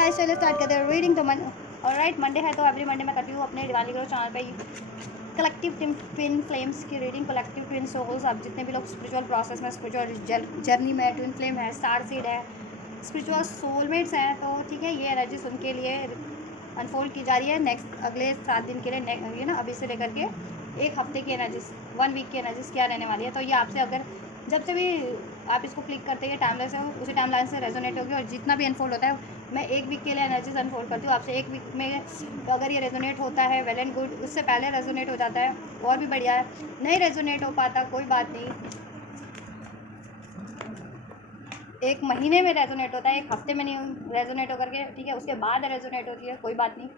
Guys चलो start करते हैं रीडिंग। तो ऑलराइट मंडे है तो एवरी मंडे मैं करती हूँ अपने दिवाली ग्रो चैनल पे कलेक्टिव ट्विन फ्लेम्स की रीडिंग। कलेक्टिव ट्विन सोल्स, अब जितने भी लोग स्पिरिचुअल प्रोसेस में, स्पिरिचुअल जर्नी में, ट्विन फ्लेम है, स्टार सीड है, स्पिरिचुअल सोलमेट्स हैं, तो ठीक है, ये एनर्जीज उनके लिए अनफोल्ड की जा रही है नेक्स्ट अगले 7 दिन के लिए। ये ना अभी से लेकर के 1 हफ्ते की एनर्जीज, 1 वीक की एनर्जीज क्या रहने वाली है। तो ये आपसे अगर जब से भी आप इसको क्लिक करते हैं टाइमलाइन से, उसी टाइमलाइन से रेजोनेट होगी। और जितना भी अनफोल्ड होता है, मैं 1 वीक के लिए एनर्जीज अनफोल्ड करती हूँ आपसे। 1 वीक में तो अगर ये रेजोनेट होता है वेल एंड गुड, उससे पहले रेजोनेट हो जाता है और भी बढ़िया है। नहीं रेजोनेट हो पाता कोई बात नहीं, 1 महीने में रेजोनेट होता है, 1 हफ्ते में नहीं रेजोनेट होकर के, ठीक है, उसके बाद रेजोनेट होती है, कोई बात नहीं।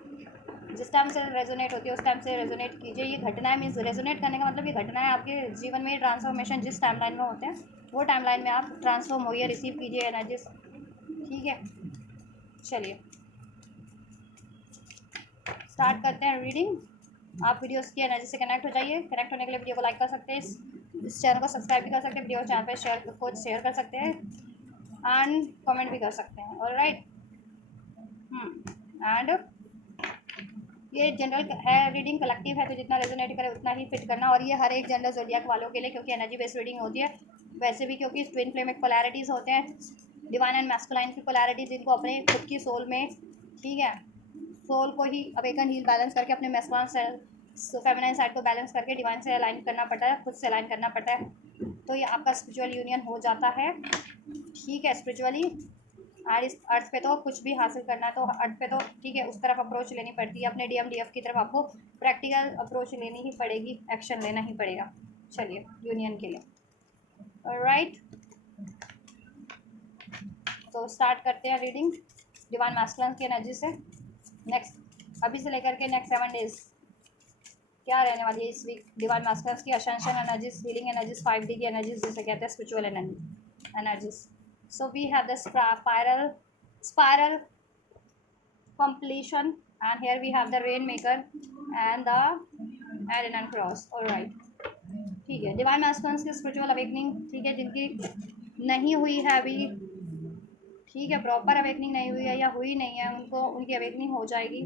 जिस टाइम से रेजोनेट होती है उस टाइम से रेजोनेट कीजिए। ये घटनाएं मीन्स रेजोनेट करने का मतलब ये घटनाएं आपके जीवन में ट्रांसफॉर्मेशन जिस टाइमलाइन में होते हैं वो टाइमलाइन में आप ट्रांसफॉर्म होइए, रिसीव कीजिए एनर्जीज, ठीक है। चलिए स्टार्ट करते हैं रीडिंग। आप वीडियोस की एनर्जी से कनेक्ट हो जाइए। कनेक्ट होने के लिए वीडियो को लाइक कर सकते हैं, इस चैनल को सब्सक्राइब भी कर सकते हैं, वीडियो चैनल पर शेयर कर सकते हैं एंड कमेंट भी कर सकते हैं। ऑलराइट एंड ये जनरल है रीडिंग, कलेक्टिव है, तो जितना रेजोनेट करे उतना ही फिट करना। और ये हर एक जनरल ज़ोडिएक वालों के लिए, क्योंकि एनर्जी बेस्ड रीडिंग होती है। वैसे भी क्योंकि ट्विन फ्लेम पोलैरिटीज़ होते हैं, डिवाइन एंड मैस्कुलाइन की पोलैरिटीज़, जिनको अपने खुद की सोल में, ठीक है, सोल को ही अवेकन हील बैलेंस करके अपने मैस्कुलाइन से फेमिनाइन साइड को बैलेंस करके डिवाइन से अलाइन करना पड़ता है, खुद से अलाइन करना पड़ता है। तो ये आपका स्पिरिचुअल यूनियन हो जाता है, ठीक है, स्पिरिचुअली। और इस अर्थ पे तो कुछ भी हासिल करना है तो अर्थ पे तो ठीक है उस तरफ अप्रोच लेनी पड़ती है, अपने DMDF की तरफ आपको प्रैक्टिकल अप्रोच लेनी ही पड़ेगी, एक्शन लेना ही पड़ेगा। चलिए यूनियन के लिए राइट, तो स्टार्ट करते हैं रीडिंग डिवाइन मैस्कुलिन की एनर्जी से। नेक्स्ट अभी से लेकर के नेक्स्ट 7 डेज क्या रहने वाली है इस वीक डिवाइन मैस्कुलिन की ascension energies, healing energies, 5D की एनर्जीज, जिसे कहते हैं spiritual energies. So we have the spiral completion, and here we have the rainmaker and the Iron and cross. All right, ठीक है, डिवाइन मैस्कुलिन की spiritual awakening, ठीक है, जिनकी नहीं हुई है अभी, ठीक है, प्रॉपर अवेकनिंग नहीं हुई है या हुई नहीं है, उनको उनकी अवेकनिंग हो जाएगी।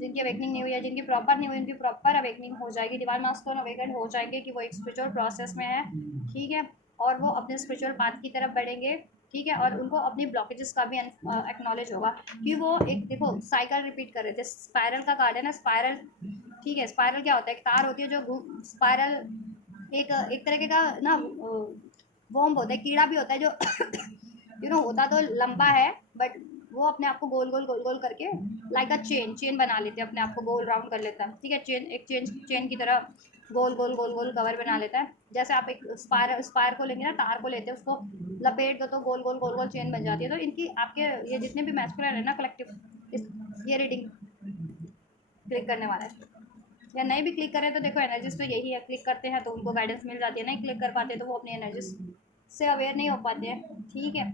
जिनकी अवेकनिंग नहीं हुई है, जिनकी प्रॉपर नहीं हुई, उनकी प्रॉपर अवेकनिंग हो जाएगी। डिवाइन मैस्कुलिन अवेकन हो जाएंगे कि वो एक स्पिरिचुअल प्रोसेस में है, ठीक है, और वो अपने स्पिरिचुअल पाथ की तरफ बढ़ेंगे, ठीक है। और उनको अपनी ब्लॉकेजेस का भी एक्नॉलेज होगा कि वो एक, देखो, साइकिल रिपीट कर रहे थे। स्पायरल का कार्ड है ना, स्पायरल, ठीक है। स्पायरल क्या होता है? एक तार होती है जो स्पायरल, एक तरह का ना वॉम्ब होता है, कीड़ा भी होता है जो होता तो लंबा है, बट वो अपने आप को गोल गोल गोल गोल करके लाइक अ चेन बना लेते हैं, अपने आप को गोल राउंड कर लेता है, ठीक है। चेन की तरह गोल गोल गोल गोल कवर बना लेता है। जैसे आप एक स्पायर को लेंगे ना, तार को लेते हैं, उसको लपेट दो तो गोल गोल गोल गोल चेन बन जाती है। तो इनकी आपके ये जितने भी मैस्कुलिन है ना कलेक्टिव, ये रीडिंग क्लिक करने वाला है या नहीं भी क्लिक करें तो देखो एनर्जीज तो यही है, क्लिक करते हैं तो उनको गाइडेंस मिल जाती है, नहीं क्लिक कर पाते तो वो अपनी एनर्जीज से अवेयर नहीं हो पाते हैं, ठीक है।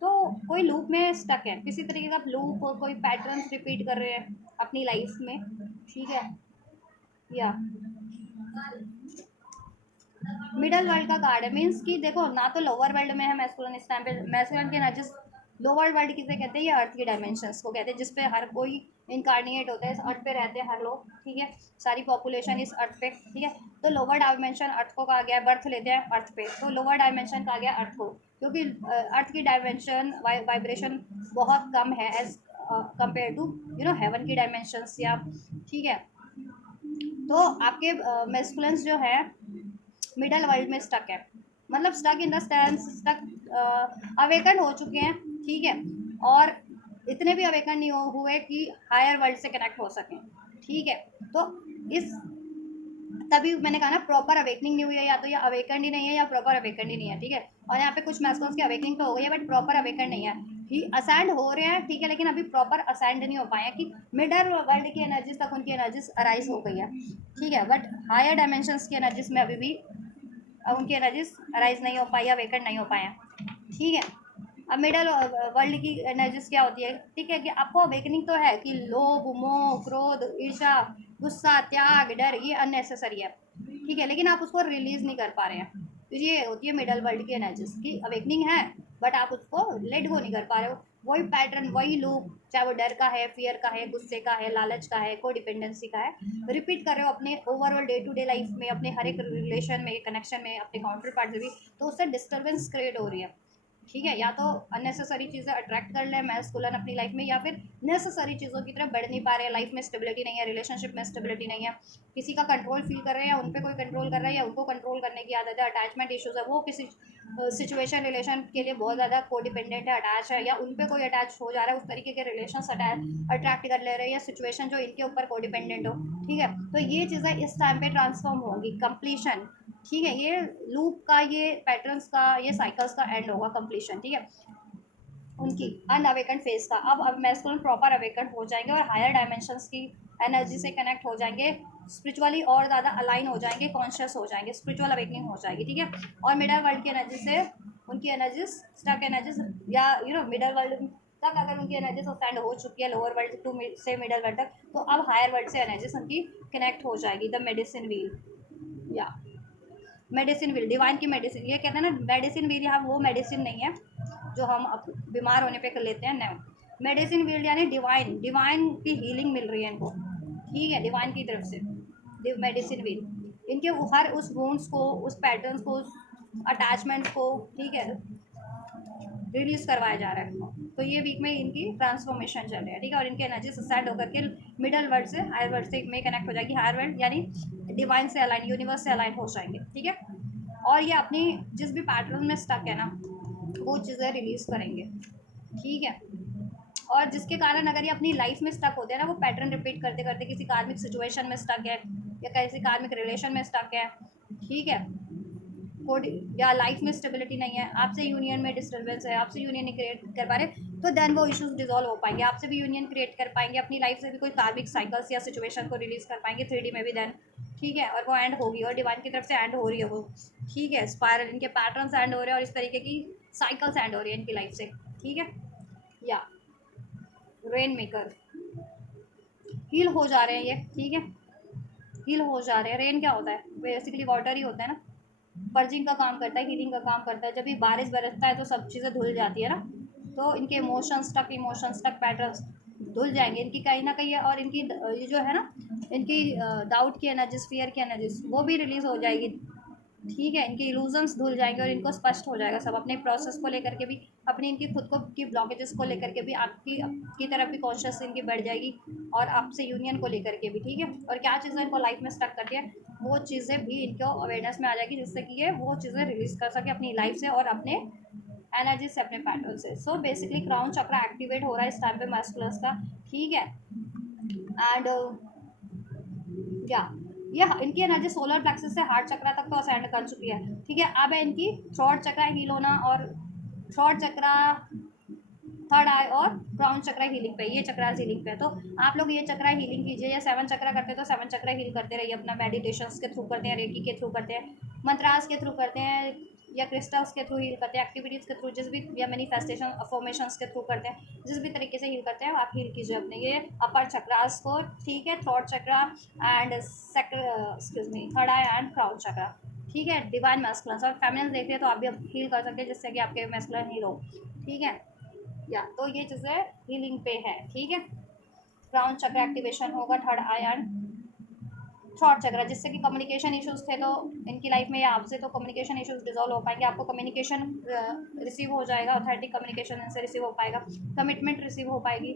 तो कोई लूप में स्टक है, किसी तरीके का लूप, कोई पैटर्न रिपीट कर रहे हैं अपनी लाइफ में, ठीक है। या मिडल वर्ल्ड का कार्ड है, मीन्स कि देखो ना तो लोअर वर्ल्ड में है मैस्कुलिन इस टाइम पे। मैस्कुलिन की एनर्जीज लोअर वर्ल्ड किसे कहते हैं? ये अर्थ की डायमेंशंस को कहते हैं, जिसपे हर कोई इनकार्निएट होता है, इस अर्थ पे रहते हैं हर लोग, ठीक है, सारी पॉपुलेशन इस अर्थ पे, ठीक है। तो लोअर डायमेंशन अर्थ को कहा गया है, बर्थ लेते हैं अर्थ पे, तो लोअर डायमेंशन कहा गया अर्थ को, क्योंकि अर्थ की डायमेंशन वाइब्रेशन बहुत कम है एज कंपेयर टू हेवन की डायमेंशंस, या ठीक है। तो आपके मैस्कुलिन्स जो है मिडल वर्ल्ड में स्टक है, मतलब stuck in the sense stuck awaken हो चुके हैं, ठीक है, और इतने भी अवेकन नहीं हुए कि हायर वर्ल्ड से कनेक्ट हो सकें, ठीक है। तो इस तभी मैंने कहा ना, प्रॉपर अवेकनिंग नहीं हुई है, या तो ये अवेकन ही नहीं है या प्रॉपर अवेकन ही नहीं है, ठीक है। और यहाँ पे कुछ मैस्कुलिन्स की अवेकनिंग तो हो गई है, बट प्रॉपर अवेकन नहीं है, ही असेंड हो रहे हैं, ठीक है, लेकिन अभी प्रॉपर असेंड नहीं हो पाए हैं कि मिडल वर्ल्ड की एनर्जीज तक उनकी एनर्जीज अराइज हो गई है, ठीक है। बट हायर डायमेंशंस की एनर्जीज में अभी भी उनकी एनर्जीज अराइज नहीं हो पाई या वेकेंट नहीं हो पाए हैं, ठीक है। अब मिडल वर्ल्ड की एनर्जीज क्या होती है, ठीक है, कि आपको अवेकनिंग तो है कि लोभ, मोह, क्रोध, ईर्ष्या, गुस्सा, त्याग, डर, ये अननेसेसरी है, ठीक है, लेकिन आप उसको रिलीज नहीं कर पा रहे हैं। तो ये होती है मिडल वर्ल्ड की एनर्जीज की अवेकनिंग है, बट आप उसको लेट गो नहीं कर पा रहे हो। वही पैटर्न, वही लूप, चाहे वो डर का है, फियर का है, गुस्से का है, लालच का है, को डिपेंडेंसी का है, रिपीट कर रहे हो अपने overall day to day life में, अपने हर एक रिलेशन में, कनेक्शन में, अपने काउंटर पार्ट से भी, तो उससे डिस्टर्बेंस क्रिएट हो रही है। ठीक है, या तो अननेसेसरी चीज़ें अट्रैक्ट कर ले मैस्कुलिन अपनी लाइफ में, या फिर नेसेसरी चीज़ों की तरफ बढ़ नहीं पा रहे हैं, लाइफ में स्टेबिलिटी नहीं है, रिलेशनशिप में स्टेबिलिटी नहीं है, किसी का कंट्रोल फील कर रहे हैं, या उन पे कोई कंट्रोल कर रहा है, या उनको कंट्रोल करने की आदत है, अटैचमेंट इश्यूज है, वो किसी सिचुएशन रिलेशन के लिए बहुत ज़्यादा कोडिपेंडेंट है, अटैच है, या उन पे कोई अटैच हो जा रहा है, उस तरीके के रिलेशन अट्रैक्ट कर ले रहे हैं, या सिचुएशन जो इनके ऊपर कोडिपेंडेंट हो। ठीक है, तो ये चीज़ें इस टाइम पे ट्रांसफॉर्म होंगी, कंप्लीशन। ठीक है, ये लूप का, ये पैटर्न्स का, ये साइकिल्स का एंड होगा, कंप्लीशन। ठीक है, उनकी अनअवेकन फेज का। अब मैस्कुलिन प्रॉपर अवेकन हो जाएंगे और हायर डायमेंशंस की एनर्जी से कनेक्ट हो जाएंगे, स्पिरिचुअली और ज़्यादा अलाइन हो जाएंगे, कॉन्शियस हो जाएंगे, स्पिरिचुअल अवेकनिंग हो जाएगी। ठीक है, और मिडल वर्ल्ड की एनर्जी से उनकी एनर्जीज, स्टक एनर्जीज, या मिडल वर्ल्ड तक अगर उनकी एनर्जीज स्टैंड हो चुकी है, लोअर वर्ल्ड टू से मिडल वर्ल्ड तक, तो अब हायर वर्ल्ड से एनर्जीज उनकी कनेक्ट हो जाएगी। द मेडिसिन व्हील, या मेडिसिन व्हील, डिवाइन की मेडिसिन, ये कहते हैं ना मेडिसिन व्हील, यहाँ वो मेडिसिन नहीं है जो हम बीमार होने पे कर लेते हैं, नहीं। मेडिसिन व्हील यानी डिवाइन, डिवाइन की हीलिंग मिल रही है इनको। ठीक है, डिवाइन की तरफ से मेडिसिन व्हील इनके हर उस वुंड्स को, उस पैटर्न्स को, उस अटैचमेंट्स को, ठीक है, रिलीज करवाया जा रहा है। तो ये वीक में इनकी ट्रांसफॉर्मेशन चल रही है। ठीक है, और इनकी एनर्जी सेट होकर के मिडल वर्ल्ड से हायर वर्ल्ड से में कनेक्ट हो जाएगी, हायर वर्ल्ड यानी डिवाइन से अलाइन, यूनिवर्स से अलाइन हो जाएंगे। ठीक है, और ये अपनी जिस भी पैटर्न में स्टक है ना, वो चीज़ें रिलीज करेंगे। ठीक है, और जिसके कारण अगर ये अपनी लाइफ में स्टक होते हैं ना, वो पैटर्न रिपीट करते करते किसी कार्मिक सिचुएशन में स्टक है, या किसी कार्मिक रिलेशन में स्टक है, ठीक है, कोड, या लाइफ में स्टेबिलिटी नहीं है, आपसे यूनियन में डिस्टर्बेंस है, आपसे यूनियन नहीं क्रिएट कर पा रहे, तो देन वो इश्यूज डिजॉल्व हो पाएंगे, आपसे भी यूनियन क्रिएट कर पाएंगे, अपनी लाइफ से भी कोई कार्मिक साइकिल्स या सिचुएशन को रिलीज कर पाएंगे 3D में भी देन। ठीक है, और वो एंड होगी, और डिवाइन की तरफ से एंड हो रही है वो। ठीक है, स्पायरल, इनके पैटर्न्स एंड हो रहे हैं, और इस तरीके की साइकिल्स एंड हो रही है इनकी लाइफ से। ठीक है, या रेन मेकर हील हो जा रहे हैं ये। ठीक है, हील हो जा रहे हैं। रेन क्या होता है, बेसिकली वाटर ही होता है ना, पर्जिंग का काम करता है, हीलिंग का काम करता है। जब भी बारिश बरसता है तो सब चीज़ें धुल जाती है ना, तो इनके इमोशंस तक पैटर्न्स धुल जाएंगे इनकी कहीं ना कहीं, और इनकी ये जो है ना, इनकी डाउट की एनर्जीज, फियर की एनर्जीज, वो भी रिलीज हो जाएगी। ठीक है, इनके इल्यूजन्स धुल जाएंगे और इनको स्पष्ट हो जाएगा सब, अपने प्रोसेस को लेकर के भी, अपनी इनकी खुद को की ब्लॉकेजेस को लेकर के भी, आपकी की तरफ भी कॉन्शियस इनकी बढ़ जाएगी, और आपसे यूनियन को लेकर के भी। ठीक है, और क्या चीज़ें इनको लाइफ में स्टक करती है, वो चीज़ें भी इनको अवेयरनेस में आ जाएगी, जिससे कि ये वो चीज़ें रिलीज कर सके अपनी लाइफ से और अपने एनर्जी से, अपने पैटर्न से। सो बेसिकली क्राउन चक्र एक्टिवेट हो रहा है इस टाइम पे मैस्कुलस का। ठीक है, एंड या ये इनकी एनर्जी सोलर प्लेक्सस से हार्ट चक्रा तक तो असेंड कर चुकी है। ठीक है, अब है इनकी थ्रोट चक्रा हील होना, और थ्रोट चक्रा, थर्ड आई और क्राउन चक्रा हीलिंग पे, ये चक्रा हीलिंग पे। तो आप लोग ये चक्रा हीलिंग कीजिए, या 7 चक्रा करते हैं तो 7 चक्रा हील करते रहिए, अपना मेडिटेशंस के थ्रू करते हैं, रेकी के थ्रू करते हैं, मंत्रास के थ्रू करते हैं, या क्रिस्टल्स के थ्रू हील करते हैं, एक्टिविटीज़ के थ्रू, जिस भी, या मैनिफेस्टेशन अफर्मेशंस के थ्रू करते हैं, जिस भी तरीके से हील करते हैं आप हील कीजिए अपने ये अपर चक्रास को। ठीक है, throat chakra and excuse me, third eye and crown chakra. ठीक है, डिवाइन मैस्कुलिन और फेमिनिन देख रहे हैं तो आप भी हील कर सकते हैं, जिससे कि आपके मैस्कुलिन हील हो। ठीक है, या तो ये चीज़ें हीलिंग पे है। ठीक है, क्राउन चक्र एक्टिवेशन होगा, थर्ड आई एंड थ्रॉट चक्र, जिससे कि कम्युनिकेशन इश्यूज थे तो इनकी लाइफ में, या आपसे, तो कम्युनिकेशन इश्यूज डिजॉल्व हो पाएंगे, आपको कम्युनिकेशन रिसीव हो जाएगा, ऑथेंटिक कम्युनिकेशन इनसे रिसीव हो पाएगा, कमिटमेंट रिसीव हो पाएगी,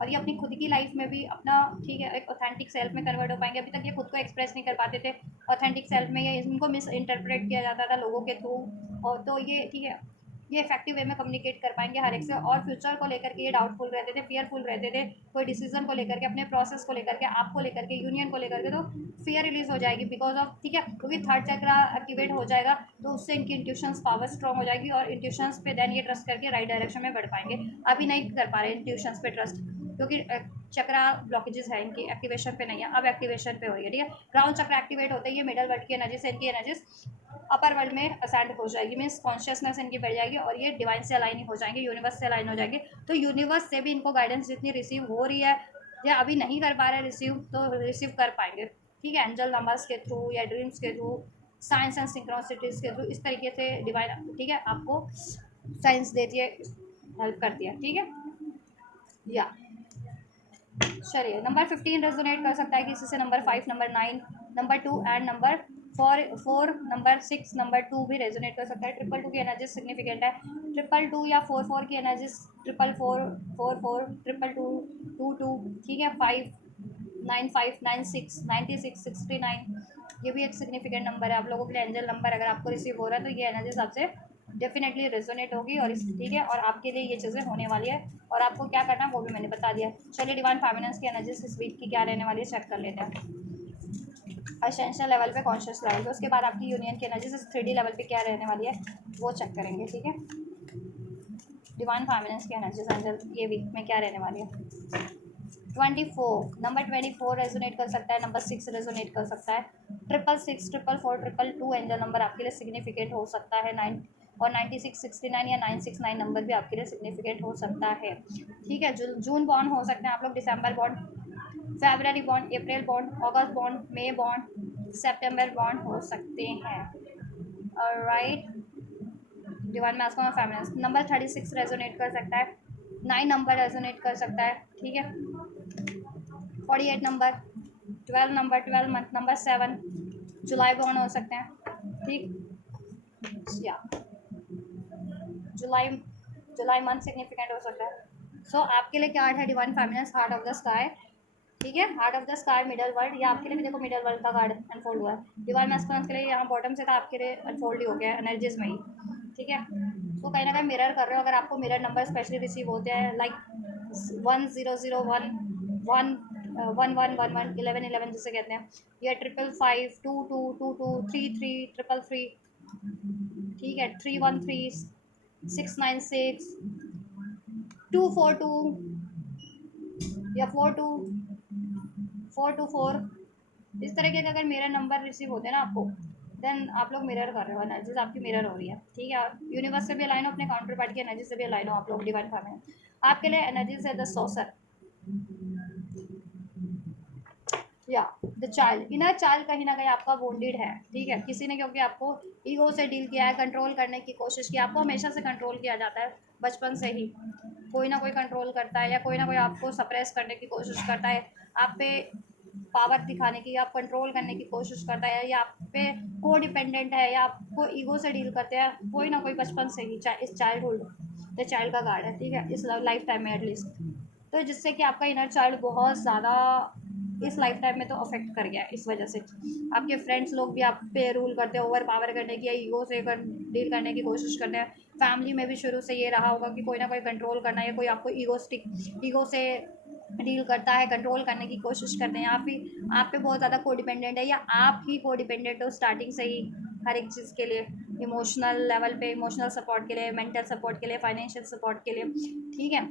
और ये अपनी खुद की लाइफ में भी अपना, ठीक है, एक ऑथेंटिक सेल्फ में कन्वर्ट हो पाएंगे। अभी तक ये खुद को एक्सप्रेस नहीं कर पाते थे ऑथेंटिक सेल्फ में, ये इनको मिस इंटरप्रेट किया जाता था लोगों के थ्रू, और तो ये, ठीक है, ये इफेक्टिव वे में कम्युनिकेट कर पाएंगे हर एक से। और फ्यूचर को लेकर के ये डाउटफुल रहते थे, फियरफुल रहते थे, कोई डिसीजन को लेकर के, अपने प्रोसेस को लेकर के, आपको लेकर के, यूनियन को लेकर के, तो फियर रिलीज हो जाएगी बिकॉज ऑफ, ठीक है, क्योंकि थर्ड चक्रा एक्टिवेट हो जाएगा, तो उससे इनकी इंट्यूशंस पावर स्ट्रॉन्ग हो जाएगी, और इंट्यूशंस पे देन ये ट्रस्ट करके राइट डायरेक्शन में बढ़ पाएंगे। अभी नहीं कर पा रहे इंट्यूशंस पे ट्रस्ट, क्योंकि चक्रा ब्लॉकेजेस है इनकी, एक्टिवेशन पे नहीं है, अब एक्टिवेशन पे हो रही है। ठीक है, क्राउन चक्र एक्टिवेट होते ही मिडल वर्ल्ड की एनर्जी से इनकी एनर्जीज अपर वर्ल्ड में असेंड हो जाएगी, मीन्स कॉन्शियसनेस इनकी बढ़ जाएगी, और ये डिवाइन से अलाइन हो जाएंगे, यूनिवर्स से अलाइन हो जाएंगे। तो यूनिवर्स से भी इनको गाइडेंस जितनी रिसीव हो रही है, या अभी नहीं कर पा रहे रिसीव, तो रिसीव कर पाएंगे। ठीक है, एंजल नंबर्स के थ्रू, या ड्रीम्स के थ्रू, साइंस एंड सिंक्रोनिसिटीज के थ्रू, इस तरीके से डिवाइन, ठीक है, आपको साइंस देती है हेल्प करती है, ठीक है। या चलिए नंबर 15 रेजोनेट कर सकता है किसी से, number 5, number 9, number 2 and number 4, number 6, number 2 भी रेजोनेट कर सकता है। 222 की एनर्जी सिग्निफिकेंट है। 222 या 44 की एनर्जी 444, 44, 222, 22, ठीक है। 5, 95, 96, 96, 69, ये भी एक सिग्निफिकेंट नंबर है आप लोगों के लिए। एंजल नंबर अगर आपको रिसीव हो रहा है तो ये एनर्जीज आपसे डेफिनेटली रेजोनेट होगी और इस, ठीक है, और आपके लिए ये चीज़ें होने वाली है और आपको क्या करना है वो भी मैंने बता दिया। चलिए डिवाइन फाइनेंस की एनर्जीज इस वीक की क्या रहने वाली है चेक कर लेते हैं। असेंशियल लेवल पे, कॉन्शियस लेवल पे, उसके बाद आपकी यूनियन की एनर्जीज इस 3D लेवल पे क्या रहने वाली है वो चेक करेंगे, ठीक है। डिवाइन फाइनेंस की एनर्जीज एंजल ये वीक में क्या रहने वाली है। 24, नंबर 24 रेजोनेट कर सकता है, नंबर 6 रेजोनेट कर सकता है। 666, 444, 222 एंजल नंबर आपके लिए सिग्निफिकेंट हो सकता है। 9 और 96, 69 या 969 नंबर भी आपके लिए सिग्निफिकेंट हो सकता है, ठीक है। जून बॉन्ड हो सकते हैं आप लोग, दिसंबर बॉन्ड, फेबररी बॉन्ड, अप्रैल बॉन्ड, अगस्त बॉन्ड, मई बॉन्ड, सितंबर बॉन्ड हो सकते हैं। Alright, divine masculine feminine number 36 resonate कर सकता है। 9 नंबर रेजोनेट कर सकता है, ठीक है। 48 नंबर, 12 नंबर, 12 मंथ, नंबर 7 जुलाई बॉर्न हो सकते हैं, ठीक या जुलाई, जुलाई मंथ सिग्निफिकेंट हो सकता है। सो आपके लिए क्या कार्ड है divine feminine heart of the sky, ठीक है। Heart of the sky, middle world, या आपके लिए भी देखो मिडल वर्ल्ड का कार्ड अनफोल्ड हुआ है। डिवाइन मैस्कुलिन के लिए यहाँ बॉटम से था, आपके लिए अनफोल्ड ही हो गया एनर्जीज में ही, ठीक है। तो कहीं ना कहीं मिरर कर रहे हो, अगर आपको मिरर नंबर स्पेशली रिसीव होते हैं लाइक 1001, 1111, 1111 जिसे कहते हैं, या 555, 2222, 33, 333, ठीक है, 313, 696, 242 या 424, इस तरीके के अगर मिरर नंबर रिसीव होते हैं ना आपको, देन आप लोग मिरर कर रहे हो, एनर्जीज आपकी मिरर हो रही है, ठीक है। यूनिवर्स से भी अलाइन हो, अपने काउंटर पार्ट की एनर्जी से भी अलाइन हो आप लोग डिवाइन फॉर्म में। आपके लिए एनर्जीज है द सॉसर या द चाइल्ड। इनर चाइल्ड कहीं ना कहीं आपका वोंडेड है, ठीक है। किसी ने क्योंकि आपको ईगो से डील किया है, कंट्रोल करने की कोशिश की, आपको हमेशा से कंट्रोल किया जाता है बचपन से ही, कोई ना कोई कंट्रोल करता है या कोई ना कोई आपको सप्रेस करने की कोशिश करता है, आप पे पावर दिखाने की, आप कंट्रोल करने की कोशिश करता है, या आप पे को डिपेंडेंट है, या आपको ईगो से डील करते हैं कोई ना कोई बचपन से ही, इस चाइल्डहुड, द चाइल्ड का कार्ड है, ठीक है, इस लाइफ टाइम में एटलीस्ट। तो जिससे कि आपका इनर चाइल्ड बहुत ज़्यादा इस लाइफ टाइम में तो अफेक्ट कर गया है, इस वजह से आपके फ्रेंड्स लोग भी आप पे रूल करते हैं, ओवर पावर करने की या ईगो से डील करने की कोशिश करते हैं। फैमिली में भी शुरू से ये रहा होगा कि कोई ना कोई कंट्रोल करना या कोई आपको ईगो से डील करता है, कंट्रोल करने की कोशिश करते हैं, या फिर आप पे बहुत ज़्यादा को डिपेंडेंट है, या आप ही को डिपेंडेंट हो स्टार्टिंग से ही हर एक चीज़ के लिए, इमोशनल लेवल पे, इमोशनल सपोर्ट के लिए, मेंटल सपोर्ट के लिए, फाइनेंशियल सपोर्ट के लिए, ठीक है।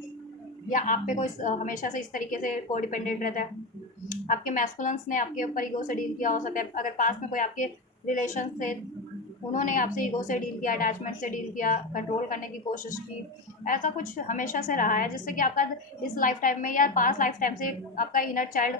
या आप पे कोई हमेशा से इस तरीके से को डिपेंडेंट रहता है, आपके मैस्कुलिन्स ने आपके ऊपर ईगो से डील किया हो सकता है, अगर पास में कोई आपके रिलेशन से उन्होंने आपसे ईगो से डील किया, अटैचमेंट से डील किया, कंट्रोल करने की कोशिश की, ऐसा कुछ हमेशा से रहा है, जिससे कि आपका इस लाइफ टाइम में या पास लाइफ टाइम से आपका इनर चाइल्ड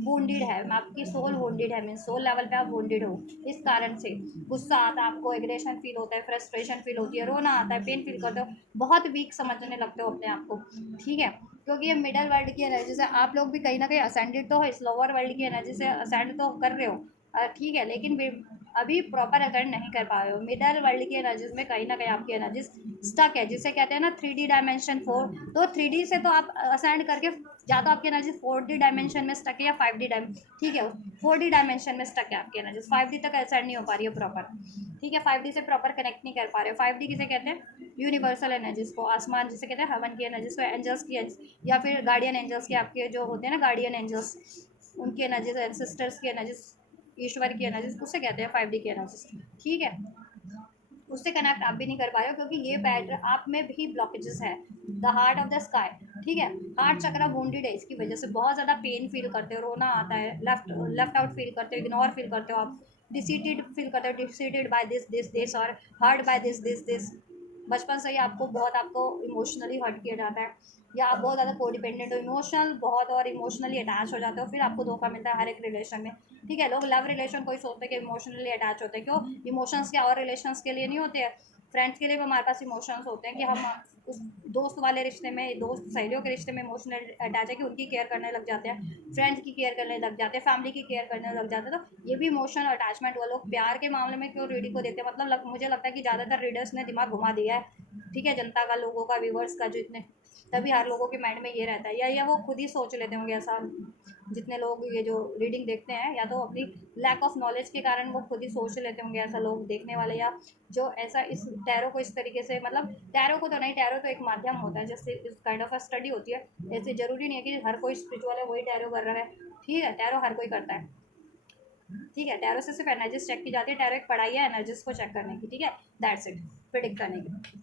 वोंडेड है, आपकी सोल वोंडेड है, मीन सोल लेवल पे आप वोंडेड हो। इस कारण से गुस्सा आता है आपको, एग्रेशन फील होता है, फ्रस्ट्रेशन फील होती है, रोना आता है, पेन फील करते हो, बहुत वीक समझने लगते हो अपने आप को, ठीक है। क्योंकि ये मिडल वर्ल्ड की एनर्जी से आप लोग भी कहीं ना कहीं असेंडेड तो हो, इस लोअर वर्ल्ड की एनर्जी से असेंड तो कर रहे हो, ठीक है, लेकिन अभी प्रॉपर अटेंड नहीं कर पा रहे हो। मिडल वर्ल्ड की एनर्जीज में कहीं ना कहीं आपकी एनर्जीज स्टक है, जिसे कहते हैं ना 3D डायमेंशन 4, तो 3D से तो आप असेंड करके या तो आपकी एनर्जी 4D डायमेंशन में स्टक है या 5D ठीक है, 4D डायमेंशन में स्टक है आपकी एनर्जी, 5D तक असेंड नहीं हो पा रही है प्रॉपर, ठीक है। 5D से प्रॉपर कनेक्ट नहीं कर पा रहे हो। 5D किसे कहते हैं, यूनिवर्सल एनर्जीज को, आसमान जिसे कहते हैं, हवन की एनर्जीज को, एंजल्स की, या फिर गार्डियन एंजल्स के, आपके जो होते हैं ना गार्डियन एंजल्स, उनकी एनर्जीज, एंसेस्टर्स की एनर्जीज, ईश्वर की एनर्जीज, उसे कहते हैं 5D की एनर्जीज, ठीक है। उससे कनेक्ट आप भी नहीं कर पा रहे हो क्योंकि ये पैटर्न आप में भी ब्लॉकेजेस है। The heart of the sky, ठीक है, हार्ट चक्रा वोंडेड है, इसकी वजह से बहुत ज़्यादा पेन फील करते हो, रोना आता है, लेफ्ट आउट फील करते हो, इग्नोर फील करते हो, आप डिसीटेड फील करते हो, डिसीटेड बाय दिस और हर्ट बाय दिस। बचपन से ही आपको बहुत, आपको इमोशनली हर्ट किया जाता है, या आप बहुत ज़्यादा कोडिपेंडेंट हो, इमोशनल बहुत और इमोशनली अटैच हो जाते हो, फिर आपको धोखा मिलता है हर एक रिलेशन में, ठीक है। लोग लव रिलेशन कोई सोचते हैं कि इमोशनली अटैच होते हैं, क्यों, इमोशंस क्या और रिलेशंस के लिए नहीं होते हैं, फ्रेंड्स के लिए भी हमारे पास इमोशंस होते हैं कि हम उस दोस्त वाले रिश्ते में, दोस्त सहेलियों के रिश्ते में इमोशनल अटैच है कि उनकी केयर करने लग जाते हैं, फ्रेंड्स की केयर करने लग जाते हैं, फैमिली की केयर करने लग जाते हैं। तो ये भी इमोशनल अटैचमेंट वो लोग प्यार के मामले में क्यों रीडिंग को देते हैं, मतलब मुझे लगता है कि ज़्यादातर रीडर्स ने दिमाग घुमा दिया है, ठीक है, जनता का, लोगों का, व्यूवर्स का, जो इतने, तभी हर लोगों के माइंड में ये रहता है, या वो खुद ही सोच लेते होंगे ऐसा, जितने लोग ये जो रीडिंग देखते हैं, या तो अपनी लैक ऑफ नॉलेज के कारण वो खुद ही सोच लेते होंगे ऐसा, लोग देखने वाले, या जो ऐसा इस टैरो को इस तरीके से, मतलब टैरो को तो नहीं, टैरो तो एक माध्यम होता है जिससे इस काइंड ऑफ स्टडी होती है। ऐसे ज़रूरी नहीं है कि हर कोई स्पिरिचुअल है वही टैरो कर रहा है, ठीक है, टैरो हर कोई करता है, ठीक है, टैरो से सिर्फ एनर्जीज चेक की जाती है, टैरो एक पढ़ाई है एनर्जीज को चेक करने की, ठीक है, दैट्स इट, प्रिडिक्ट करने की।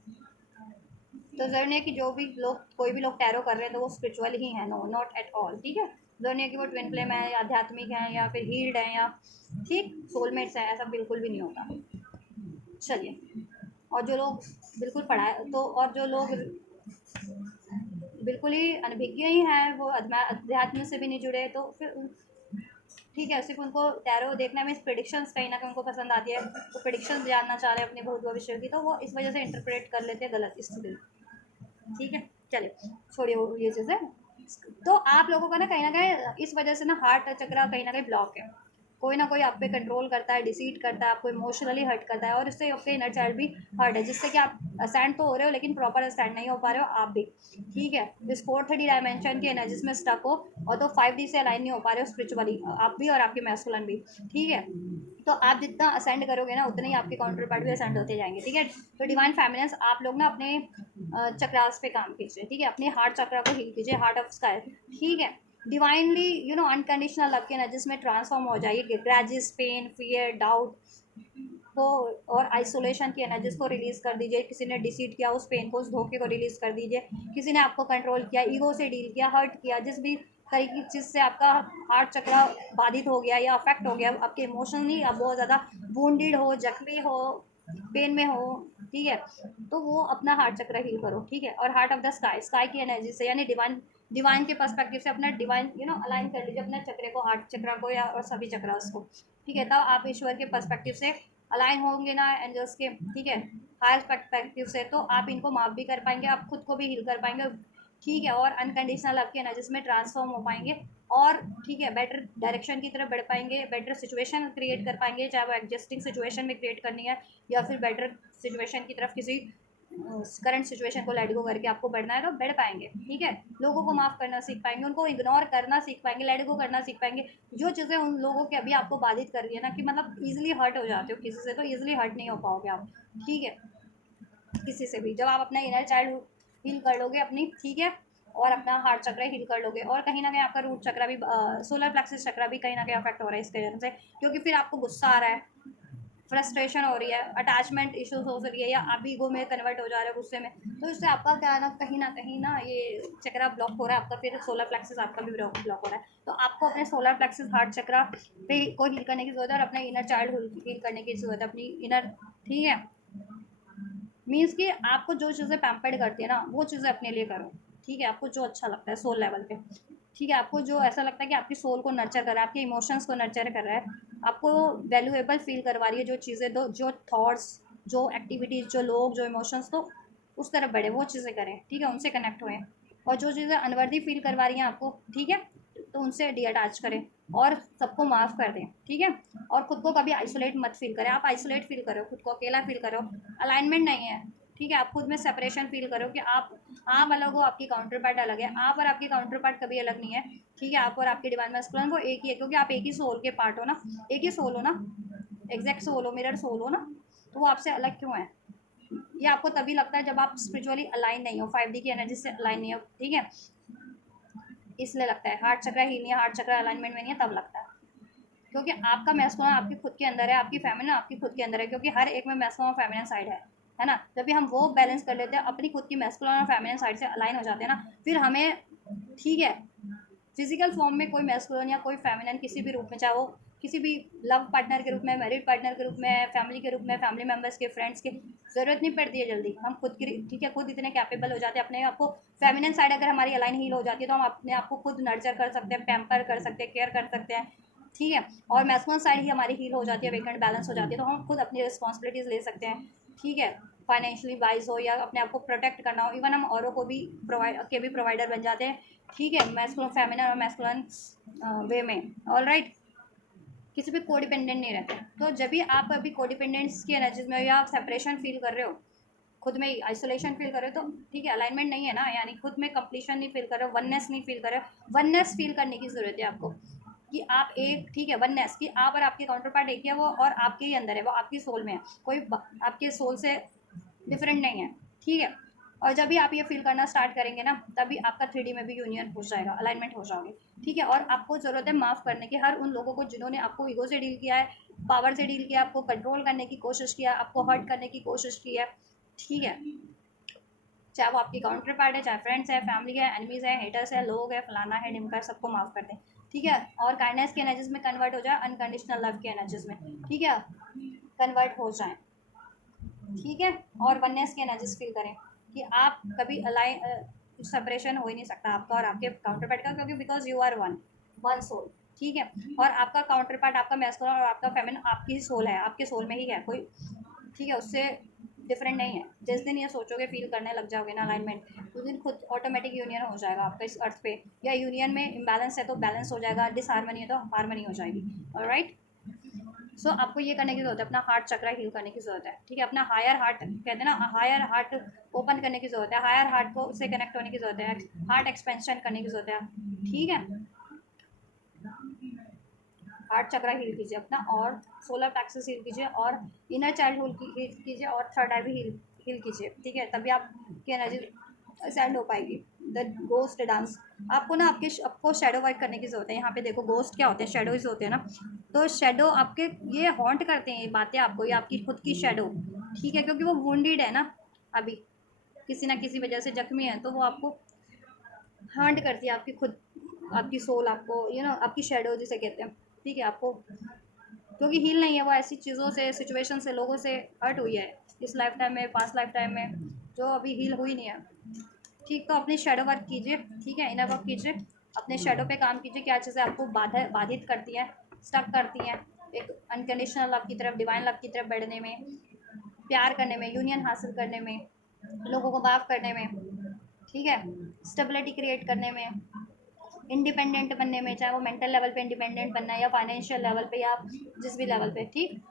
तो जरूरी नहीं है कि जो भी लोग, कोई भी लोग टैरो कर रहे हैं तो वो स्पिरिचुअल ही है, नो, नॉट एट ऑल, ठीक है, जरूरी नहीं है कि वो ट्विन फ्लेम है या आध्यात्मिक है या फिर हील्ड है या ठीक सोलमेट्स है, ऐसा बिल्कुल भी नहीं होता। चलिए, और जो लोग बिल्कुल पढ़ा तो, और जो लोग बिल्कुल ही अनभिज्ञ ही हैं, वो अध्यात्म से भी नहीं जुड़े, तो फिर ठीक है, सिर्फ उनको टैरो देखना में प्रिडिक्शंस कहीं ना कहीं उनको पसंद आती है, वो प्रिडिक्शंस जानना चाह रहे हैं अपने भूत भविष्य की, तो वो इस वजह से इंटरप्रेट कर लेते हैं गलत स्थिति, ठीक है। चलिए, छोड़िए वो ये चीज़ है। तो आप लोगों का ना कहीं इस वजह से ना हार्ट चक्र कहीं ना कहीं ब्लॉक है, कोई ना कोई आप पे कंट्रोल करता है, डिसीट करता है, आपको इमोशनली हर्ट करता है, और इससे आपके इनर चाइल्ड भी हर्ट है, जिससे कि आप असेंड तो हो रहे हो लेकिन प्रॉपर असेंड नहीं हो पा रहे हो आप भी, ठीक है, इस 4D डायमेंशन की एनर्जीज में स्टक हो, और तो 5D से अलाइन नहीं हो पा रहे हो स्पिरिचुअली, आप भी और आपके मैस्कुलिन भी, ठीक है। तो आप जितना असेंड करोगे ना उतने ही आपके काउंटर पार्ट भी असेंड होते जाएंगे, ठीक है। तो डिवाइन फेमिनिन्स, आप लोग ना अपने चक्रास पे काम कीजिए, ठीक है, अपने हार्ट चक्रा को हील कीजिए, हार्ट ऑफ स्काई, ठीक है, डिवाइनली अनकंडीशनल लव के एनर्जीज में ट्रांसफॉर्म हो जाइए, ग्रैजेस, पेन, फियर, डाउट को और आइसोलेशन की एनर्जीज को रिलीज कर दीजिए, किसी ने डिसीट किया उस पेन को, उस धोखे को रिलीज कर दीजिए, किसी ने आपको कंट्रोल किया, ईगो से डील किया, हर्ट किया, जिस भी तरह की चीज़ से आपका हार्ट चक्रा बाधित हो गया या अफेक्ट हो गया, आपके इमोशनली आप बहुत ज़्यादा वुंडेड हो, जख्मी हो, पेन में हो, ठीक है, तो वो अपना हार्ट चक्र हील करो, ठीक है। और heart of the sky, sky की एनर्जी से, यानी डिवाइन, डिवाइन के पर्सपेक्टिव से अपना डिवाइन अलाइन कर लीजिए अपने चक्रे को, हार्ट चक्र को या और सभी चक्रास को, ठीक है, तब आप ईश्वर के पर्सपेक्टिव से अलाइन होंगे ना एंजल्स के, ठीक है, हायर पर्सपेक्टिव से, तो आप इनको माफ भी कर पाएंगे, आप खुद को भी हील कर पाएंगे, ठीक है, और अनकंडीशनल लव की एनर्जीज में ट्रांसफॉर्म हो पाएंगे, और ठीक है, बेटर डायरेक्शन की तरफ बढ़ पाएंगे, बेटर सिचुएशन क्रिएट कर पाएंगे, चाहे वो एग्जिस्टिंग सिचुएशन में क्रिएट करनी है या फिर बेटर सिचुएशन की तरफ, किसी करंट सिचुएशन को लेट गो करके आपको बढ़ना है तो बढ़ पाएंगे, ठीक है, लोगों को माफ़ करना सीख पाएंगे, उनको इग्नोर करना सीख पाएंगे, लेट गो करना सीख पाएंगे, जो चीज़ें उन लोगों के अभी आपको बाधित कर रही है ना, कि मतलब ईजिली हर्ट हो जाते हो किसी से, तो ईजिली हर्ट नहीं हो पाओगे आप, ठीक है, किसी से भी, जब आप अपना इनर चाइल्ड हील कर लोगे अपनी, ठीक है, और अपना हार्ट चक्र हील कर लोगे, और कहीं ना कहीं आपका रूट चक्र भी, सोलर प्लेक्सिस चक्र भी कहीं ना कहीं अफेक्ट हो रहा है इसके वजह से, क्योंकि फिर आपको गुस्सा आ रहा है, फ्रस्ट्रेशन हो रही है, अटैचमेंट इश्यूज हो रही है, या आप ईगो में कन्वर्ट हो जा रहे हो गुस्से में, तो इससे आपका क्या है ना कहीं ना ये चक्रा ब्लॉक हो रहा है आपका, फिर सोलर प्लेक्सिस आपका भी ब्लॉक हो रहा है, तो आपको अपने सोलर प्लेक्सिस हार्ट चक्रा पे को हील करने की जरूरत है, और अपने इनर चाइल्ड हील करने की जरूरत है, अपनी इनर, ठीक है, मीन्स कि आपको जो चीज़ें पैम्पर्ड करती है ना वो चीज़ें अपने लिए करो, ठीक है, आपको जो अच्छा लगता है सोल लेवल पे, ठीक है, आपको जो ऐसा लगता है कि आपकी सोल को नर्चर कर रहा है, आपके इमोशंस को नर्चर कर रहा है, आपको वैल्यूएबल फील करवा रही है जो चीज़ें, दो जो थॉट्स, जो एक्टिविटीज़, जो लोग, जो इमोशंस, तो उस तरफ बढ़े, वो चीज़ें करें, ठीक है, उनसे कनेक्ट होएं, और जो चीज़ें अनवर्दी फील करवा रही हैं आपको, ठीक है, तो उनसे डी अटैच करें, और सबको माफ़ कर दें, ठीक है, और खुद को कभी आइसोलेट मत फील करें, आप आइसोलेट फील करो, खुद को अकेला फील करो, अलाइनमेंट नहीं है, ठीक है, आप खुद में सेपरेशन फील करो कि आप अलग हो, आपकी काउंटर पार्ट अलग है, आप और आपकी काउंटर पार्ट कभी अलग नहीं है, ठीक है, आप और आपके डिवाइन मैस्कुलिन वो एक ही है, क्योंकि आप एक ही सोल के पार्ट हो ना, एक ही सोल हो ना, एग्जैक्ट सोल हो, मिरर सोल हो ना, तो वो आपसे अलग क्यों है, ये आपको तभी लगता है जब आप स्पिरिचुअली अलाइन नहीं हो, 5D की एनर्जी से अलाइन नहीं हो, ठीक है, इसलिए लगता है हार्ट चक्र हील नहीं है, हार्ट चक्र अलाइनमेंट में नहीं है, तब लगता है, क्योंकि आपका मैस्कुलिन आपकी खुद के अंदर है, आपकी फेमिनिन आपकी खुद के अंदर है, क्योंकि हर एक में मैस्कुलिन और फेमिनिन साइड है ना, जब भी हम वो बैलेंस कर लेते हैं, अपनी खुद की मैस्कुलिन और फेमिनिन साइड से अलाइन हो जाते हैं ना, फिर हमें, ठीक है, फिजिकल फॉर्म में कोई मैस्कुलिन या कोई फेमिनिन किसी भी रूप में, चाहे वो किसी भी लव पार्टनर के रूप में, मैरिड पार्टनर के रूप में, फैमिली के रूप में, फैमिली मेम्बर्स के, फ्रेंड्स के, ज़रूरत नहीं पड़ती है जल्दी, हम खुद की, ठीक है, खुद इतने कैपेबल हो जाते हैं, अपने आप को फेमिनिन साइड अगर हमारी अलाइन हील हो जाती है तो हम अपने आप को खुद नर्चर कर सकते हैं, पैम्पर कर सकते हैं, केयर कर सकते हैं, ठीक है, और मैस्कुलिन साइड ही हमारी हील हो जाती है, वेकेंट बैलेंस हो जाती है, तो हम खुद अपनी रिस्पॉन्सिबिलिटीज़ ले सकते हैं, ठीक है, फाइनेंशियली वाइज हो या अपने आप को प्रोटेक्ट करना हो, इवन हम औरों को भी प्रोवाइडर बन जाते हैं, ठीक है, मैस्कुलिन फेमिनिन और मैस्कुलिन वे में, ऑल राइट, किसी पे कोडिपेंडेंट नहीं रहते। तो जब भी आप अभी कोडिपेंडेंट्स की एनर्जीज में हो या आप सेपरेशन फील कर रहे हो, खुद में ही आइसोलेशन फील कर रहे हो, तो ठीक है, अलाइनमेंट नहीं है ना, यानी खुद में कंप्लीशन नहीं फील कर रहे हो, वननेस नहीं फील कर रहे हो। वननेस फील करने की ज़रूरत है आपको कि आप एक, ठीक है, वननेस कि आप और आपके काउंटर पार्ट एक ही है, वो और आपके ही अंदर है, वो आपकी सोल में है, कोई आपके सोल से डिफरेंट नहीं है, ठीक है। और जब भी आप ये फील करना स्टार्ट करेंगे ना, तभी आपका 3D में भी यूनियन हो जाएगा, अलाइनमेंट हो जाओगे, ठीक है। और आपको ज़रूरत है माफ़ करने की हर उन लोगों को जिन्होंने आपको ईगो से डील किया है, पावर से डील किया, आपको कंट्रोल करने की कोशिश किया, आपको हर्ट करने की कोशिश की है, ठीक है। चाहे वो आपकी काउंटर पार्ट है, चाहे फ्रेंड्स है, फैमिली है, एनिमीज़ है, हेटर्स है, लोग है, फलाना है, ढिमका है, सबको माफ़ कर दें, ठीक है। और काइंडनेस की एनर्जीज में कन्वर्ट हो जाए, अनकंडीशनल लव की एनर्जीज में, ठीक है, कन्वर्ट हो जाए, ठीक है। और वननेस की एनर्जीज फील करें कि आप कभी सेपरेशन हो ही नहीं सकता आपका और आपके काउंटर पार्ट का, क्योंकि because you are one soul, ठीक है। और आपका काउंटर पार्ट, आपका मैस्कुलिन और आपका फेमिनिन आपकी ही सोल है, आपके सोल में ही है कोई, ठीक है, उससे डिफरेंट नहीं है। जिस दिन ये सोचोगे, फील करने लग जाओगे ना अलाइनमेंट, उस दिन खुद ऑटोमेटिक यूनियन हो जाएगा आपका इस अर्थ पे, या यूनियन में इम्बैलेंस है तो बैलेंस हो जाएगा, डिसहार्मनी है तो हार्मनी हो जाएगी, ऑलराइट। सो आपको ये करने की ज़रूरत है, अपना हार्ट चक्र हील करने की ज़रूरत है, ठीक है। अपना हायर हार्ट, कहते हैं ना, हायर हार्ट ओपन करने की ज़रूरत है, हायर हार्ट को से कनेक्ट होने की ज़रूरत है, हार्ट एक्सपेंशन करने की ज़रूरत है, ठीक है। हार्ट चक्र हील कीजिए अपना, और सोलर प्लेक्सस हील कीजिए, और इनर चाइल्ड हील कीजिए, और थर्ड आई भी हील कीजिए, ठीक है। तभी आपकी एनर्जी सेंड हो पाएगी। द गोस्ट डांस, आपको ना आपको शेडो वर्क करने की ज़रूरत है। यहाँ पे देखो, गोस्ट क्या होते हैं, शेडोज होते हैं ना, तो शेडो आपके ये हॉन्ट करते हैं ये बातें आपको, ये आपकी खुद की शेडो, ठीक है, क्योंकि वो वुंडेड है ना, अभी किसी ना किसी वजह से जख्मी है, तो वो आपको हॉन्ट करती है, आपकी खुद, आपकी सोल आपको, आपकी शेडो जिसे कहते हैं, ठीक है। आपको क्योंकि हील नहीं है, वो ऐसी चीज़ों से, सिचुएशन से, लोगों से हर्ट हुई है इस लाइफ टाइम में, पास्ट लाइफ टाइम में, जो अभी हील हुई नहीं है, ठीक। तो अपनी शेडो वर्क कीजिए, ठीक है, इनर वर्क कीजिए, अपने शेडो पे काम कीजिए, क्या चीज़ें आपको बाधित करती हैं, स्टक करती हैं एक अनकंडीशनल लव की तरफ, डिवाइन लव की तरफ बढ़ने में, प्यार करने में, यूनियन हासिल करने में, लोगों को माफ़ करने में, ठीक है, स्टेबिलिटी क्रिएट करने में, इंडिपेंडेंट बनने में, चाहे वो मेंटल लेवल पे इंडिपेंडेंट बनना है या फाइनेंशियल लेवल पे या जिस भी लेवल पे, ठीक।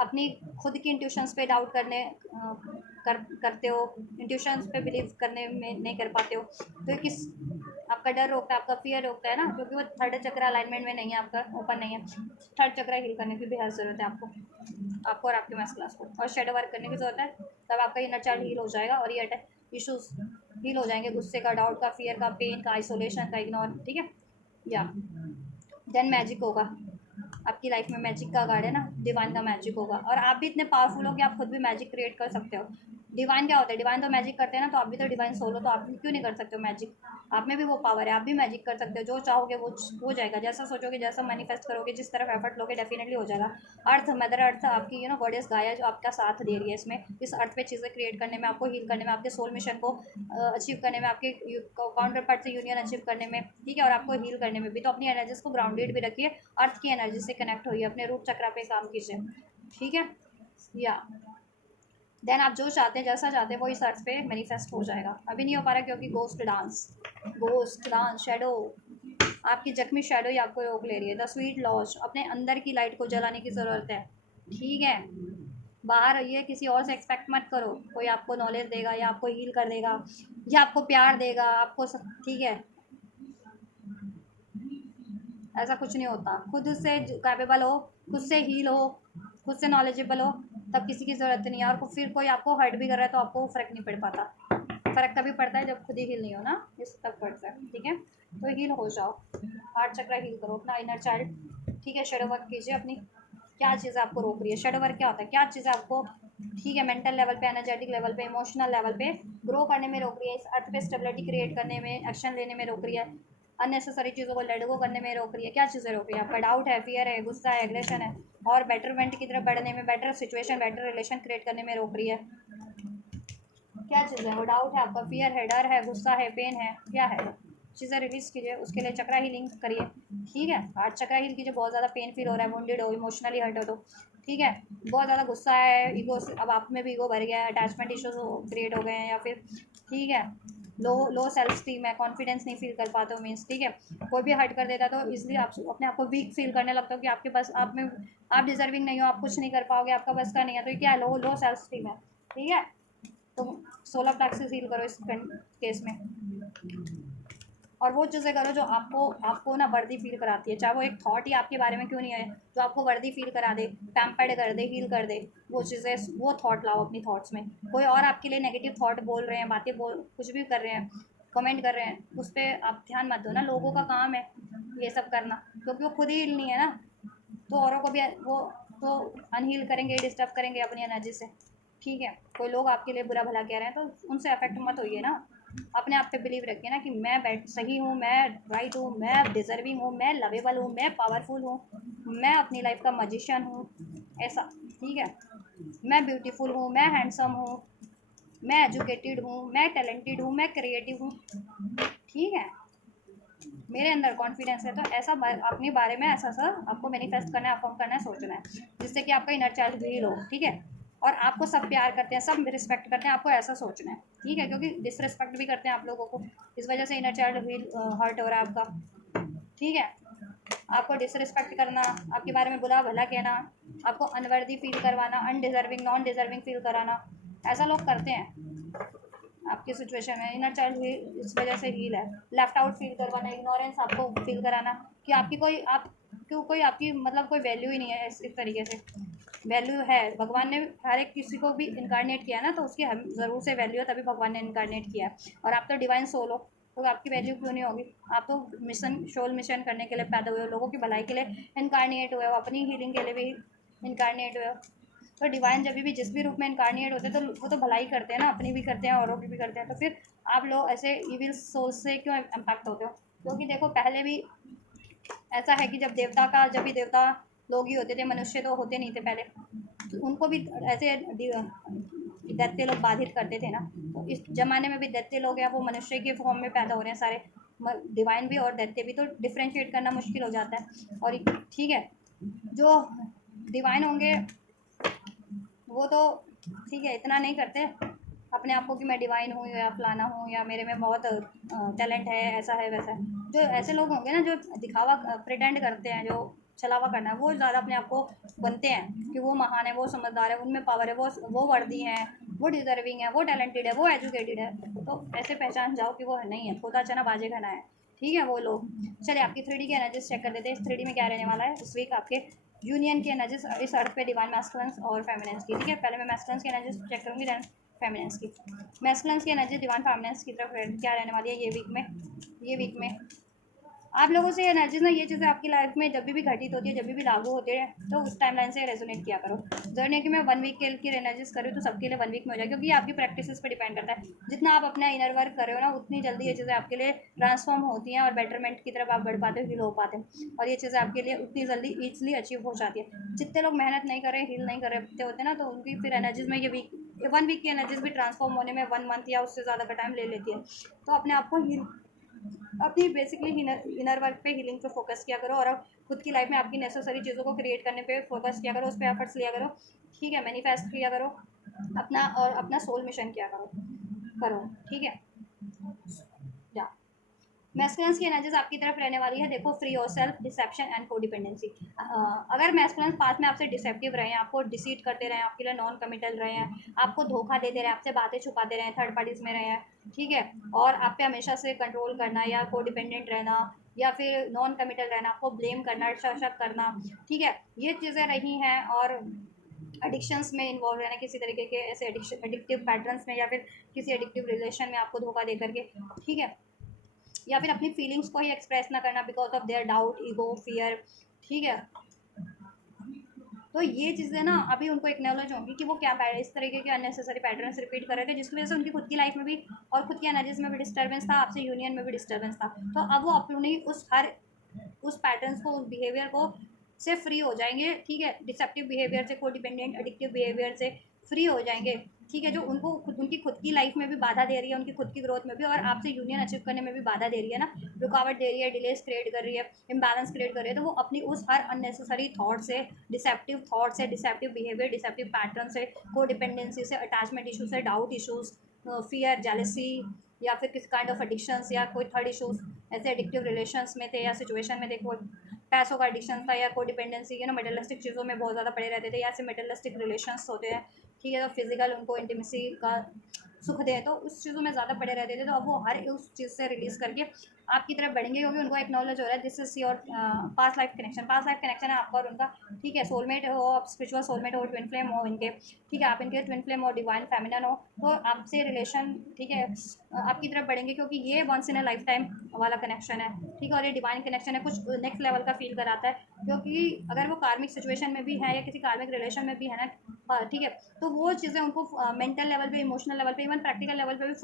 अपनी खुद की इंट्यूशंस पे डाउट करते हो, इंट्यूशंस पे बिलीव करने में नहीं कर पाते हो, तो किस आपका डर रोकता है, आपका फियर रोकता है ना, क्योंकि वो थर्ड चक्र अलाइनमेंट में नहीं है, आपका ओपन नहीं है। थर्ड चक्र हील करने की बेहद ज़रूरत है आपको और आपके मास क्लास को, और शेडो वर्क करने की ज़रूरत है, तब आपका इनर चाइल्ड हील हो जाएगा, और ये इशूज़ हील हो जाएंगे, गुस्से का, डाउट का, फियर का, पेन का, आइसोलेशन का, इग्नोर, ठीक है। या देन मैजिक होगा आपकी लाइफ में, मैजिक का गार्ड है ना, डिवाइन का मैजिक होगा, और आप भी इतने पावरफुल हो कि आप खुद भी मैजिक क्रिएट कर सकते हो। डिवाइन क्या होता है, डिवाइन तो मैजिक करते हैं ना, तो आप भी तो डिवाइन सोल हो, तो आप क्यों नहीं कर सकते हो मैजिक, आप में भी वो पावर है, आप भी मैजिक कर सकते हो, जो चाहोगे वो हो जाएगा, जैसा सोचोगे, जैसा मैनिफेस्ट करोगे, जिस तरफ एफर्ट लोगे, डेफिनेटली हो जाएगा। अर्थ, मदर अर्थ आपकी गॉडेस गाया, जो आपका साथ दे रही है इसमें, इस अर्थ पे चीज़ें क्रिएट करने में, आपको हील करने में, आपके सोल मिशन को अचीव करने में, आपके काउंटर पार्ट से यूनियन अचीव करने में, ठीक है, और आपको हील करने में भी। तो अपनी एनर्जीज को ग्राउंडेड भी रखिए, अर्थ की एनर्जी से कनेक्ट होइए, अपने रूट चक्र पे काम कीजिए, ठीक है। या देन आप जो चाहते हैं, जैसा चाहते हैं, वो इस अर्थ पे मैनिफेस्ट हो जाएगा। अभी नहीं हो पा रहा क्योंकि गोस्ट डांस शेडो, आपकी जख्मी शेडो ही आपको रोक ले रही है। द स्वीट लॉस, अपने अंदर की लाइट को जलाने की ज़रूरत है, ठीक है। बाहर आइए, किसी और से एक्सपेक्ट मत करो कोई आपको नॉलेज देगा या आपको हील कर देगा या आपको प्यार देगा, आपको सब, ठीक है, ऐसा कुछ नहीं होता। खुद से कैपेबल हो, खुद से हील हो, खुद से नॉलेजेबल हो, तब किसी की ज़रूरत नहीं है। और फिर कोई आपको हर्ट भी कर रहा है तो आपको फ़र्क नहीं पड़ पाता। फ़र्क तभी पड़ता है जब खुद ही हील नहीं हो ना, इस तब पड़ता है, ठीक है। तो हील हो जाओ, हार्ट चक्र हील करो, अपना इनर चाइल्ड, ठीक है। शेडो वर्क कीजिए अपनी, क्या चीज़ें आपको रोक रही है, शेडो वर्क क्या होता है, क्या चीज़ें आपको, ठीक है, मेंटल लेवल पे, एनर्जेटिक लेवल पे, इमोशनल लेवल पे ग्रो करने में रोक रही है, इस अर्थ पे स्टेबिलिटी क्रिएट करने में, एक्शन लेने में रोक रही है, अननेसेसरी चीज़ों को लेट गो करने में रोक रही है। क्या चीज़ें रोक रही है, आपका डाउट है, फियर है, गुस्सा है, एग्रेशन है, और बेटरमेंट की तरफ बढ़ने में, better situation, better relation create करने में रोक रही है। क्या चीज़ है वो, डाउट है आपका, फियर है, डर है, गुस्सा है, पेन है, क्या है, चीज़ें रिलीज कीजिए, उसके लिए चक्रा हीलिंग करिए, ठीक है। हार्ट चक्रा हील कीजिए, बहुत ज़्यादा पेन फील हो रहा है, वुंडेड हो, इमोशनली हर्ट हो, तो ठीक है, बहुत ज़्यादा गुस्सा है, ईगो, अब आप में भी ईगो भर गया है, अटैचमेंट इश्यूज क्रिएट हो गए हैं, या फिर ठीक है लो लो सेल्फ स्टीम है, कॉन्फिडेंस नहीं फील कर पाते हो मीन्स, ठीक है, कोई भी हर्ट कर देता है तो इसलिए आप अपने आप को वीक फील करने लगते हो कि आपके पास आप में आप डिजर्विंग नहीं हो, आप कुछ नहीं कर पाओगे, आपका बस का नहीं है, तो ये क्या है, लो लो सेल्फ स्टीम है, ठीक है। तो सोलर प्लेक्सस हील करो इस केस में, और वो चीज़ें करो जो आपको आपको ना वर्दी फील कराती है, चाहे वो एक थॉट ही आपके बारे में क्यों नहीं है, जो आपको वर्दी फील करा दे, पैम्पर्ड कर दे, हील कर दे, वो चीज़ें, वो थॉट लाओ अपनी थॉट्स में। कोई और आपके लिए नेगेटिव थॉट बोल रहे हैं, बातें बोल, कुछ भी कर रहे हैं, कमेंट कर रहे हैं, उस पर आप ध्यान मत दो ना, लोगों का काम है ये सब करना, क्योंकि वो खुद ही हील नहीं है ना, तो औरों को भी वो तो अनहील करेंगे, डिस्टर्ब करेंगे अपनी एनर्जी से, ठीक है। कोई लोग आपके लिए बुरा भला कह रहे हैं तो उनसे अफेक्ट मत होइए ना, अपने आप पे बिलीव रखिए ना कि मैं बैठ सही हूँ, मैं राइट हूँ, मैं डिजर्विंग हूँ, मैं लवेबल हूँ, मैं पावरफुल हूँ, मैं अपनी लाइफ का मजिशियन हूँ, ऐसा, ठीक है। मैं ब्यूटीफुल हूँ, मैं हैंडसम हूँ, मैं एजुकेटेड हूँ, मैं टैलेंटेड हूँ, मैं क्रिएटिव हूँ, ठीक है। मेरे अंदर कॉन्फिडेंस है, तो ऐसा अपने बारे में ऐसा सा आपको मैनिफेस्ट करना है, अफर्म करना है, सोचना है, जिससे कि आपका इनर चाइल्ड हील हो, ठीक है। और आपको सब प्यार करते हैं, सब रिस्पेक्ट करते हैं, आपको ऐसा सोचना है, ठीक है, क्योंकि डिसरिस्पेक्ट भी करते हैं आप लोगों को, इस वजह से इनर चाइल्ड हील हर्ट हो रहा है आपका, ठीक है। आपको डिसरिस्पेक्ट करना, आपके बारे में बुरा भला कहना, आपको अनवर्दी फील करवाना, अनडिजर्विंग नॉन डिजर्विंग फील कराना, ऐसा लोग करते हैं आपकी सिचुएशन में। इनर चाइल्ड इस वजह से हील है, लेफ्ट आउट फील करवाना, इग्नोरेंस आपको फील कराना कि आपकी कोई आप क्यों कोई आपकी मतलब कोई वैल्यू ही नहीं है, इस तरीके से वैल्यू है। भगवान ने हर एक किसी को भी इनकारनेट किया ना, तो उसकी हम ज़रूर से वैल्यू है, तभी भगवान ने इनकारनेट किया है। और आप तो डिवाइन सोल हो, तो आपकी वैल्यू क्यों नहीं होगी, आप तो मिशन सोल मिशन करने के लिए पैदा हुए हो, लोगों की भलाई के लिए इनकारनेट हुए हो, अपनी हीलिंग के लिए भी इनकारनेट हुए हो। तो डिवाइन जब भी जिस भी रूप में इनकारनेट होते हैं तो वो तो भलाई करते हैं ना, अपनी भी करते हैं, औरों की भी करते हैं, तो फिर आप लोग ऐसे इविल सोल से क्यों इम्पैक्ट होते हो? क्योंकि देखो पहले भी ऐसा है कि जब भी देवता लोग ही होते थे, मनुष्य तो होते नहीं थे पहले, तो उनको भी ऐसे दैत्य लोग बाधित करते थे ना, तो इस जमाने में भी दैत्य लोग हैं, वो मनुष्य के फॉर्म में पैदा हो रहे हैं सारे, डिवाइन भी और दैत्य भी, तो डिफ्रेंशिएट करना मुश्किल हो जाता है। और ठीक है, जो डिवाइन होंगे वो तो ठीक है, इतना नहीं करते अपने आप को कि मैं डिवाइन हूँ या फलाना हूँ या मेरे में बहुत टैलेंट है, ऐसा है वैसा है। जो ऐसे लोग होंगे ना जो दिखावा प्रिटेंड करते हैं, जो छलावा करना है, वो ज़्यादा अपने आप को बनते हैं कि वो महान है, वो समझदार है, उनमें पावर है, वो वर्दी हैं, वो डिजर्विंग है, वो टैलेंटेड है, वो एजुकेटेड है, तो ऐसे पहचान जाओ कि वो नहीं है, खोता चना बाजे खाना है, ठीक है वो लोग। चलिए आपकी 3D की एनर्जीज चेक कर देते हैं, इस 3D में क्या रहने वाला है इस वीक आपके यूनियन की एनर्जीज इस अर्थ पे, डिवाइन मैस्कुलिन्स और फेमिनिन्स की, ठीक है। पहले मैं मैस्कुलिन्स की एनर्जीज चेक करूँगी, देन फेमिनिन्स की। मैस्कुलिन्स की एनर्जी डिवाइन फेमिनिन्स की तरफ क्या रहने वाली है ये वीक में आप लोगों से एनर्जीज ना, ये चीज़ें आपकी लाइफ में जब भी घटित होती है, जब भी लागू होते हैं, तो उस टाइम लाइन से रेजोनेट किया करो। जरूर नहीं कि मैं 1 वीक की एनर्जीज कर रही हूँ तो सबके लिए 1 वीक में हो जाए, क्योंकि ये आपकी प्रैक्टिस पे डिपेंड करता है। जितना आप अपना इनर वर्क कर रहे हो ना, उतनी जल्दी ये चीज़ें आपके लिए ट्रांसफॉर्म होती हैं और बेटरमेंट की तरफ आप बढ़ पाते हो, हील हो पाते हैं, और ये चीज़ें आपके लिए उतनी जल्दी ईजिली अचीव हो जाती है। जितने लोग मेहनत नहीं कर रहे, हील नहीं कर रहे होते ना, तो उनकी फिर एनर्जीज में ये 1 वीक की एनर्जीज भी ट्रांसफॉर्म होने में 1 मंथ या उससे ज़्यादा का टाइम ले लेती है। तो अपने आप को हील, अपनी बेसिकली इनर वर्क पे, हीलिंग पे फोकस किया करो, और अब खुद की लाइफ में आपकी नेसेसरी चीज़ों को क्रिएट करने पे फोकस किया करो, उस पर एफर्ट्स लिया करो, ठीक है। मैनिफेस्ट किया करो अपना, और अपना सोल मिशन किया करो, ठीक है। या मैस्कुलिन्स की एनर्जीज आपकी तरफ रहने वाली है, देखो free your self, dissipation and codependency. अगर मैस्कुलिन्स पास में आपसे डिसेप्टिव रहे हैं, आपको डिसीट करते रहे, आपके लिए नॉन कमिटल रहे हैं, आपको धोखा देते रहे, आपसे बातें छुपाते रहे, थर्ड पार्टीज में रहे हैं, ठीक है, और आप पे हमेशा से कंट्रोल करना या कोडिपेंडेंट रहना या फिर नॉन कमिटल रहना, आपको ब्लेम करना, शक करना, ठीक है, ये चीज़ें रही हैं। और एडिक्शंस में इन्वॉल्व रहना, किसी तरीके के ऐसे एडिक्टिव पैटर्न्स में, या फिर किसी एडिक्टिव रिलेशन में आपको धोखा दे करके, ठीक है, या फिर अपनी फीलिंग्स को ही एक्सप्रेस ना करना because of their doubt, ego, fear, ठीक है। तो ये चीज़ें ना अभी उनको एक्नॉलेज होंगी कि वो क्या इस तरीके के अननेसेसरी पैटर्न्स रिपीट कर रहे थे, जिसकी वजह से उनकी खुद की लाइफ में भी और खुद की एनर्जीज में भी डिस्टर्बेंस था, आपसे यूनियन में भी डिस्टर्बेंस था। तो अब वो अपनी उस पैटर्न्स को, उस बिहेवियर को से फ्री हो जाएंगे, ठीक है, डिसेप्टिव बिहेवियर से, को डिपेंडेंट एडिक्टिव बिहेवियर से फ्री हो जाएंगे, ठीक है, जो उनको उनकी खुद की लाइफ में भी बाधा दे रही है, उनकी खुद की ग्रोथ में भी, और आपसे यूनियन अचीव करने में भी बाधा दे रही है ना, रुकावट दे रही है, डिलेस क्रिएट कर रही है, इम्बैलेंस क्रिएट कर रही है, तो वो अपनी उस हर अननेसेसरी थॉट से डिसेप्टिव बिहेवियर, डिसेप्टिव पैटर्न से, को डिपेंडेंसी से, अटैचमेंट इशू से, डाउट इशूज़, फियर, जेलसी, या फिर किसी काइंड ऑफ एडिक्शंस या कोई थर्ड इशूज़, ऐसे एडिक्टिव रिलेशंस में थे या सिचुएशन में थे, कोई पैसों का एडिक्शन था या कोई डिपेंडेंसी, मेटलिस्टिक चीज़ों में बहुत ज़्यादा पड़े रहते थे, या ऐसे मेटलिस्टिक रिलेशंस होते हैं, ठीक है, तो फिजिकल उनको इंटीमेसी का सुख दे, तो उस चीज़ों में ज़्यादा पड़े रहते थे, तो अब वो हर उस चीज़ से रिलीज़ करके आपकी तरफ बढ़ेंगे, क्योंकि उनको एक्नॉलेज हो रहा है this is your past life connection है आपका और उनका, ठीक है, सोलमेट हो आप, स्पिरिचुअल सोलमेट हो, ट्विन फ्लेम हो इनके, ठीक है, आप इनके ट्विन फ्लेम हो, डिवाइन फेमिनन हो, तो आपसे रिलेशन, ठीक है, आपकी तरफ बढ़ेंगे, क्योंकि ये once in a life time वाला कनेक्शन है, ठीक है, और ये डिवाइन कनेक्शन है, कुछ नेक्स्ट लेवल का फील कराता है, क्योंकि अगर वो कार्मिक सिचुएशन में भी है या किसी कार्मिक रिलेशन में भी है ना, ठीक है, तो वो चीज़ें उनको मेंटल लेवल पे, इमोशनल लेवल पे, इवन प्रैक्टिकल लेवल पे भी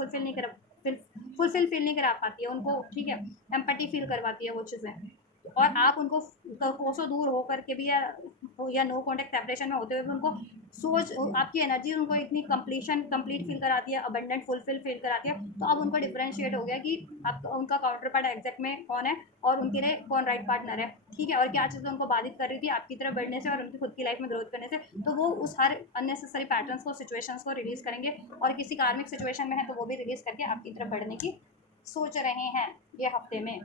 फुलफिल फील नहीं करा पाती है उनको, ठीक है, एम्पैथी फील करवाती है वो चीज़ें, और आप उनको कोसों दूर हो करके भी या नो कॉन्टेक्ट सेपरेशन में होते हुए भी उनको सोच, आपकी एनर्जी उनको इतनी कंप्लीट फील कराती है, अबंडेंट फुलफिल फील कराती है, तो अब उनको डिफरेंशिएट हो गया कि आप उनका काउंटर पार्ट एग्जैक्ट में कौन है और उनके लिए कौन राइट पार्टनर है, ठीक है, और क्या चीज़ें उनको बाधित कर रही थी आपकी तरफ बढ़ने से और उनकी खुद की लाइफ में ग्रोथ करने से, तो वो उस हर अननेसेसरी पैटर्न्स को, सिचुएशंस को रिलीज़ करेंगे, और किसी कार्मिक सिचुएशन में है तो वो भी रिलीज़ करके आपकी तरफ बढ़ने की सोच रहे हैं ये हफ्ते में,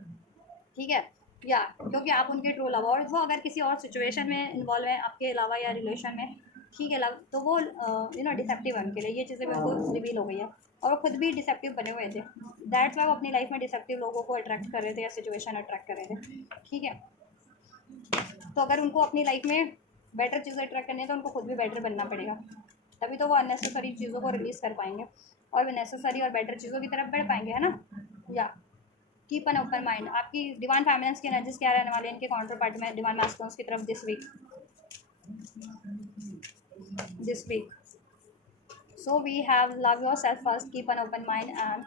ठीक है, या क्योंकि आप उनके ट्रू लव, और वो अगर किसी और सिचुएशन में इन्वॉल्व है आपके अलावा या रिलेशन में, ठीक है, लव, तो वो डिसेप्टिव है उनके लिए, ये चीज़ें भी उनको रिवील हो गई है, और वो खुद भी डिसेप्टिव बने हुए थे, दैट्स वाई वो अपनी लाइफ में डिसेप्टिव लोगों को अट्रैक्ट कर रहे थे या सिचुएशन अट्रैक्ट कर रहे थे, ठीक है, तो अगर उनको अपनी लाइफ में बेटर चीज़ें अट्रैक्ट करनी है तो उनको खुद भी बेटर बनना पड़ेगा, तभी तो वो अननेसेसरी चीज़ों को रिलीज़ कर पाएंगे और नेसेसरी और बेटर चीज़ों की तरफ बढ़ पाएंगे, है ना, या कीप एन ओपन माइंड। आपकी डिवाइन फैमिलीज की एनर्जीज क्या रहने वाली है इनके काउंटर पार्ट में डिवाइन मैस्कुलिन्स की तरफ this week so we have love yourself first, keep an open mind and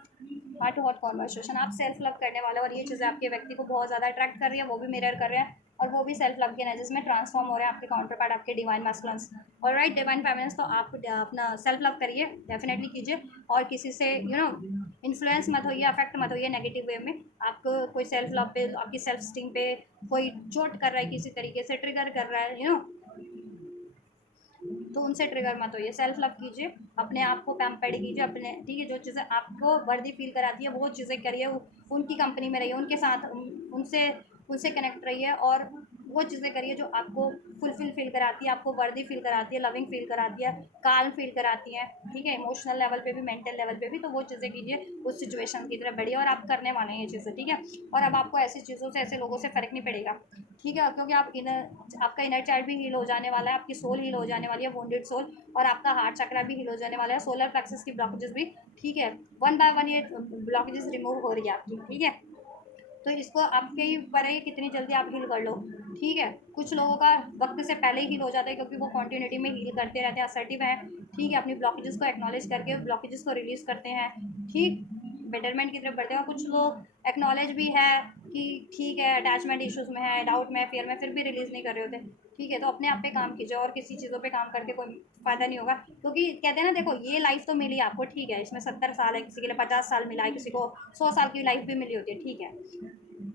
heart to heart conversation. आप सेल्फ लव करने वाले और ये चीज़ें आपके व्यक्ति को बहुत ज़्यादा अट्रैक्ट कर रही है, वो भी मिरर कर रहे हैं और वो भी सेल्फ लव की एनर्जीज में ट्रांसफॉर्म हो रहे हैं आपके काउंटर पार्ट, आपके डिवाइन मैस्कुलिन्स, और राइट डिवाइन फेमिनिन्स, तो आप अपना सेल्फ लव करिए, डेफिनेटली कीजिए, और किसी से इन्फ्लुएंस मत होइए, अफेक्ट मत होइए नेगेटिव वे में, आपको कोई सेल्फ लव पे, आपकी सेल्फ स्टीम पे कोई चोट कर रहा है, किसी तरीके से ट्रिगर कर रहा है, तो उनसे ट्रिगर मत होइए, सेल्फ लव कीजिए, अपने आप को पैम्पर्ड कीजिए अपने, ठीक है, जो चीज़ें आपको वर्दी फील कराती है वो चीज़ें करिए, उनकी कंपनी में रहिए, उनके साथ उनसे उनसे कनेक्ट रहिए, और वो चीज़ें करिए जो आपको फुलफिल फील कराती है, आपको वर्दी फील कराती है, लविंग फील कराती है, काल्म फील कराती है, ठीक है, इमोशनल लेवल पे भी, मेंटल लेवल पे भी, तो वो चीज़ें कीजिए, उस सिचुएशन की तरफ बढ़िए, और आप करने वाले हैं ये चीज़ें, ठीक है, और अब आपको ऐसी चीज़ों से, ऐसे लोगों से फ़र्क नहीं पड़ेगा, ठीक है, क्योंकि आपका इनर चाइल्ड भी हील हो जाने वाला है, आपकी सोल हील हो जाने वाली है, वुंडेड सोल, और आपका हार्ट चक्रा भी हील हो जाने वाला है, सोलर प्लेक्सस की ब्लॉकेजेस भी, ठीक है, वन बाय वन ये ब्लॉकेजेस रिमूव हो रही है आपकी, ठीक है, तो इसको आपके ही ऊपर है कि कितनी जल्दी आप हील कर लो, ठीक है, कुछ लोगों का वक्त से पहले ही हील हो जाता है क्योंकि वो कॉन्टिन्यूटी में हील करते रहते हैं, असर्टिव हैं, ठीक है, अपनी ब्लॉकेजेस को एक्नॉलेज करके ब्लॉकेजेस को रिलीज़ करते हैं, ठीक, बेटरमेंट की तरफ बढ़ते हैं, और कुछ लोग एक्नॉलेज भी है कि ठीक है अटैचमेंट इश्यूज़ में है, डाउट में, फियर में, फिर भी रिलीज़ नहीं कर रहे होते, ठीक है, तो अपने आप पे काम कीजिए, और किसी चीज़ों पे काम करके कोई फ़ायदा नहीं होगा, क्योंकि कहते हैं ना, देखो ये लाइफ तो मिली आपको, ठीक है, इसमें 70 साल है, किसी के लिए 50 साल मिला है, किसी को 100 साल की लाइफ भी मिली होती है, ठीक है,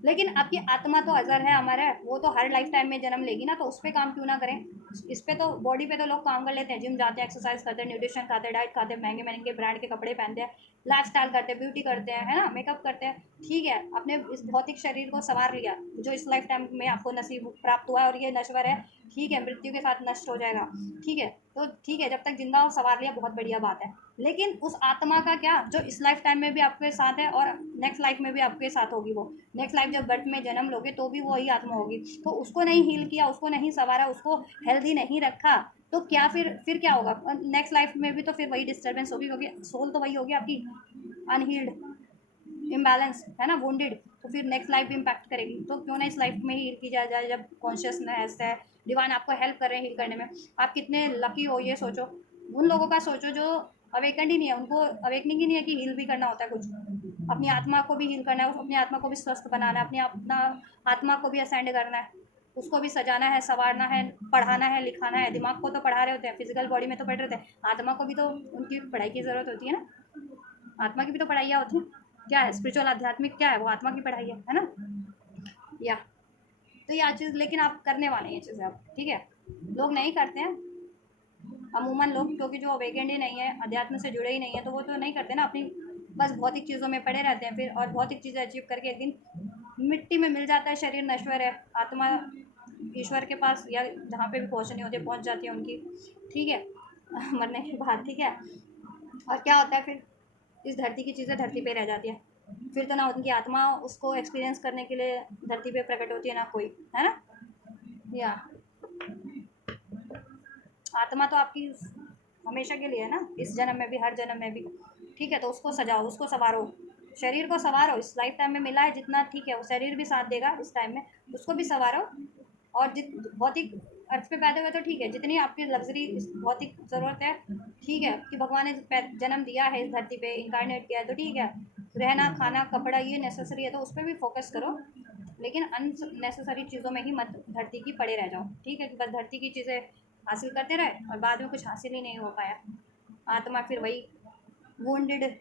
लेकिन आपकी आत्मा तो अजर है, अमर है, वो तो हर लाइफ टाइम में जन्म लेगी ना, तो उस पर काम क्यों ना करें, इस पे तो बॉडी पे तो लोग काम कर लेते हैं, जिम जाते हैं, एक्सरसाइज करते हैं, न्यूट्रिशन खाते हैं, डाइट खाते हैं, महंगे महंगे ब्रांड के कपड़े पहनते हैं, लाइफ स्टाइल करते हैं, ब्यूटी करते हैं, है ना, मेकअप करते हैं, ठीक है, अपने इस भौतिक शरीर को संवार लिया जो इस लाइफ टाइम में आपको नसीब प्राप्त हुआ है, और ये नश्वर है, ठीक है, मृत्यु के साथ नष्ट हो जाएगा, ठीक है, तो ठीक है, जब तक जिंदा हो संवार लिया बहुत बढ़िया बात है, लेकिन उस आत्मा का क्या जो इस लाइफ टाइम में भी आपके साथ है और नेक्स्ट लाइफ में भी आपके साथ होगी, वो नेक्स्ट लाइफ जब बर्थ में जन्म लोगे तो भी वही आत्मा होगी, तो उसको नहीं हील किया, उसको नहीं संवारा, उसको हेल्दी नहीं रखा, तो क्या फिर क्या होगा नेक्स्ट लाइफ में भी, तो फिर वही डिस्टर्बेंस होगी, क्योंकि सोल तो वही होगी आपकी अनहील्ड, इम्बैलेंस है ना, वुंडेड, तो फिर नेक्स्ट लाइफ भी इम्पैक्ट करेगी, तो क्यों ना इस लाइफ में हील की जाए जब कॉन्शियसनेस है, डिवाइन आपको हेल्प कर रहे हैं हील करने में, आप कितने लकी हो ये सोचो, उन लोगों का सोचो जो अवेकन ही नहीं है, उनको अवेकनिंग ही नहीं है कि हील भी करना होता है कुछ, अपनी आत्मा को भी हील करना है, अपनी आत्मा को भी स्वस्थ बनाना है, अपनी अपना आत्मा को भी असेंड करना है, उसको भी सजाना है, संवारना है, पढ़ाना है, लिखाना है। दिमाग को तो पढ़ा रहे होते हैं, फिजिकल बॉडी में तो पढ़ रहे होते हैं, आत्मा को भी तो उनकी पढ़ाई की ज़रूरत होती है ना। आत्मा की भी तो पढ़ाइयाँ होती हैं। क्या है स्पिरिचुअल, आध्यात्मिक क्या है, वो आत्मा की पढ़ाई है ना। या तो ये चीज़ लेकिन आप करने वाले हैं ये चीज़ें आप, ठीक है। लोग नहीं करते हैं अमूमन लोग, क्योंकि जो अवेकेंड ही नहीं है, अध्यात्म से जुड़े ही नहीं है, तो वो तो नहीं करते ना, अपनी बस भौतिक चीज़ों में पड़े रहते हैं फिर, और भौतिक चीज़ें अचीव करके एक दिन मिट्टी में मिल जाता है, शरीर नश्वर है, आत्मा ईश्वर के पास या जहाँ पे भी पहुँचनी होती है पहुँच जाती है उनकी, ठीक है। मरने के बाद, ठीक है। और क्या होता है फिर, इस धरती की चीज़ें धरती पे रह जाती है, फिर तो ना उनकी आत्मा उसको एक्सपीरियंस करने के लिए धरती पे प्रकट होती है ना कोई, है ना। या आत्मा तो आपकी हमेशा के लिए है ना, इस जन्म में भी, हर जन्म में भी, ठीक है। तो उसको सजाओ, उसको संवारो, शरीर को संवारो, इस लाइफ टाइम में मिला है जितना, ठीक है। वो शरीर भी साथ देगा इस टाइम में, उसको भी संवारो। और जित भौतिक अर्थ पे पैदा हुए तो ठीक है, जितनी आपकी लग्जरी भौतिक ज़रूरत है, ठीक है, कि भगवान ने जन्म दिया है इस धरती पे, इंकारनेट किया है, तो ठीक है। रहना, खाना, कपड़ा ये नेसेसरी है, तो उस पर भी फोकस करो, लेकिन अननेसेसरी चीज़ों में ही मत धरती की पड़े रह जाओ, ठीक है। कि बस धरती की चीज़ें हासिल करते रहे और बाद में कुछ हासिल ही नहीं हो पाया, आत्मा फिर वही वुंडेड,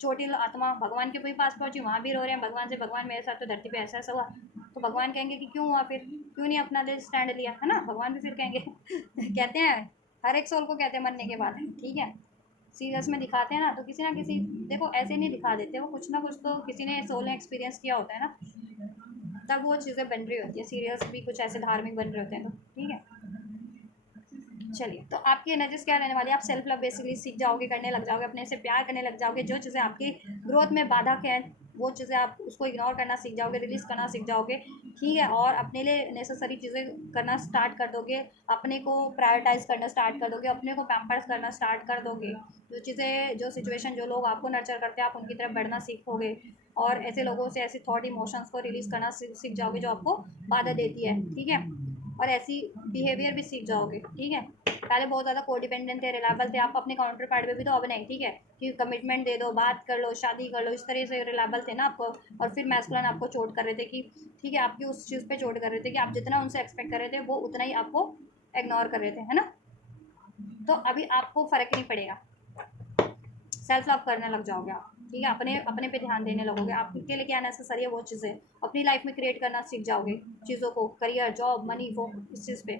चोटिल आत्मा भगवान के भी पास पहुंची, वहाँ भी रो रहे हैं भगवान से, भगवान मेरे साथ तो धरती पे ऐसा ऐसा हुआ। तो भगवान कहेंगे कि क्यों हुआ, फिर क्यों नहीं अपना दिल स्टैंड लिया, है ना। भगवान भी फिर कहेंगे कहते हैं हर एक सोल को कहते हैं मरने के बाद, ठीक है। सीरियल्स में दिखाते हैं ना, तो किसी ना किसी, देखो ऐसे नहीं दिखा देते, वो कुछ ना कुछ तो किसी ने सोल ने एक्सपीरियंस किया होता है ना, तब वो चीज़ें बन रही होती है। सीरियल्स भी कुछ ऐसे धार्मिक बन रहे होते हैं, तो ठीक है। चलिए, तो आपकी एनर्जीज क्या रहने वाली है, आप सेल्फ लव बेसिकली सीख जाओगे, करने लग जाओगे, अपने से प्यार करने लग जाओगे। जो चीज़ें आपकी ग्रोथ में बाधक हैं, वो चीज़ें आप उसको इग्नोर करना सीख जाओगे, रिलीज करना सीख जाओगे, ठीक है। और अपने लिए नेसेसरी चीज़ें करना स्टार्ट कर दोगे, अपने को प्रायोरिटाइज करना स्टार्ट कर दोगे, अपने को पैम्पर्स करना स्टार्ट कर दोगे। जो चीज़ें, जो सिचुएशन, जो लोग आपको नर्चर करते हैं, आप उनकी तरफ बढ़ना सीखोगे, और ऐसे लोगों से ऐसे थॉट इमोशंस को रिलीज़ करना सीख जाओगे जो आपको बाधा देती है, ठीक है। और ऐसी बिहेवियर भी सीख जाओगे, ठीक है। पहले बहुत ज़्यादा कोडिपेंडेंट थे, रिलायबल थे आप अपने काउंटर पार्ट में भी, तो अब नहीं, ठीक है। कि कमिटमेंट दे दो, बात कर लो, शादी कर लो, इस तरह से रिलायबल थे ना आपको। और फिर मैस्कुलिन आपको चोट कर रहे थे कि, ठीक है, आपकी उस चीज़ पे चोट कर रहे थे कि आप जितना उनसे एक्सपेक्ट कर रहे थे वो उतना ही आपको इग्नोर कर रहे थे, है ना। तो अभी आपको फ़र्क नहीं पड़ेगा, सेल्फ लव करने लग जाओगे आप, ठीक है। अपने अपने पे ध्यान देने लगोगे, आपके लिए क्या नेसेसरी है वो चीज़ें अपनी लाइफ में क्रिएट करना सीख जाओगे, चीज़ों को, करियर, जॉब, मनी, वो इस चीज़ पे,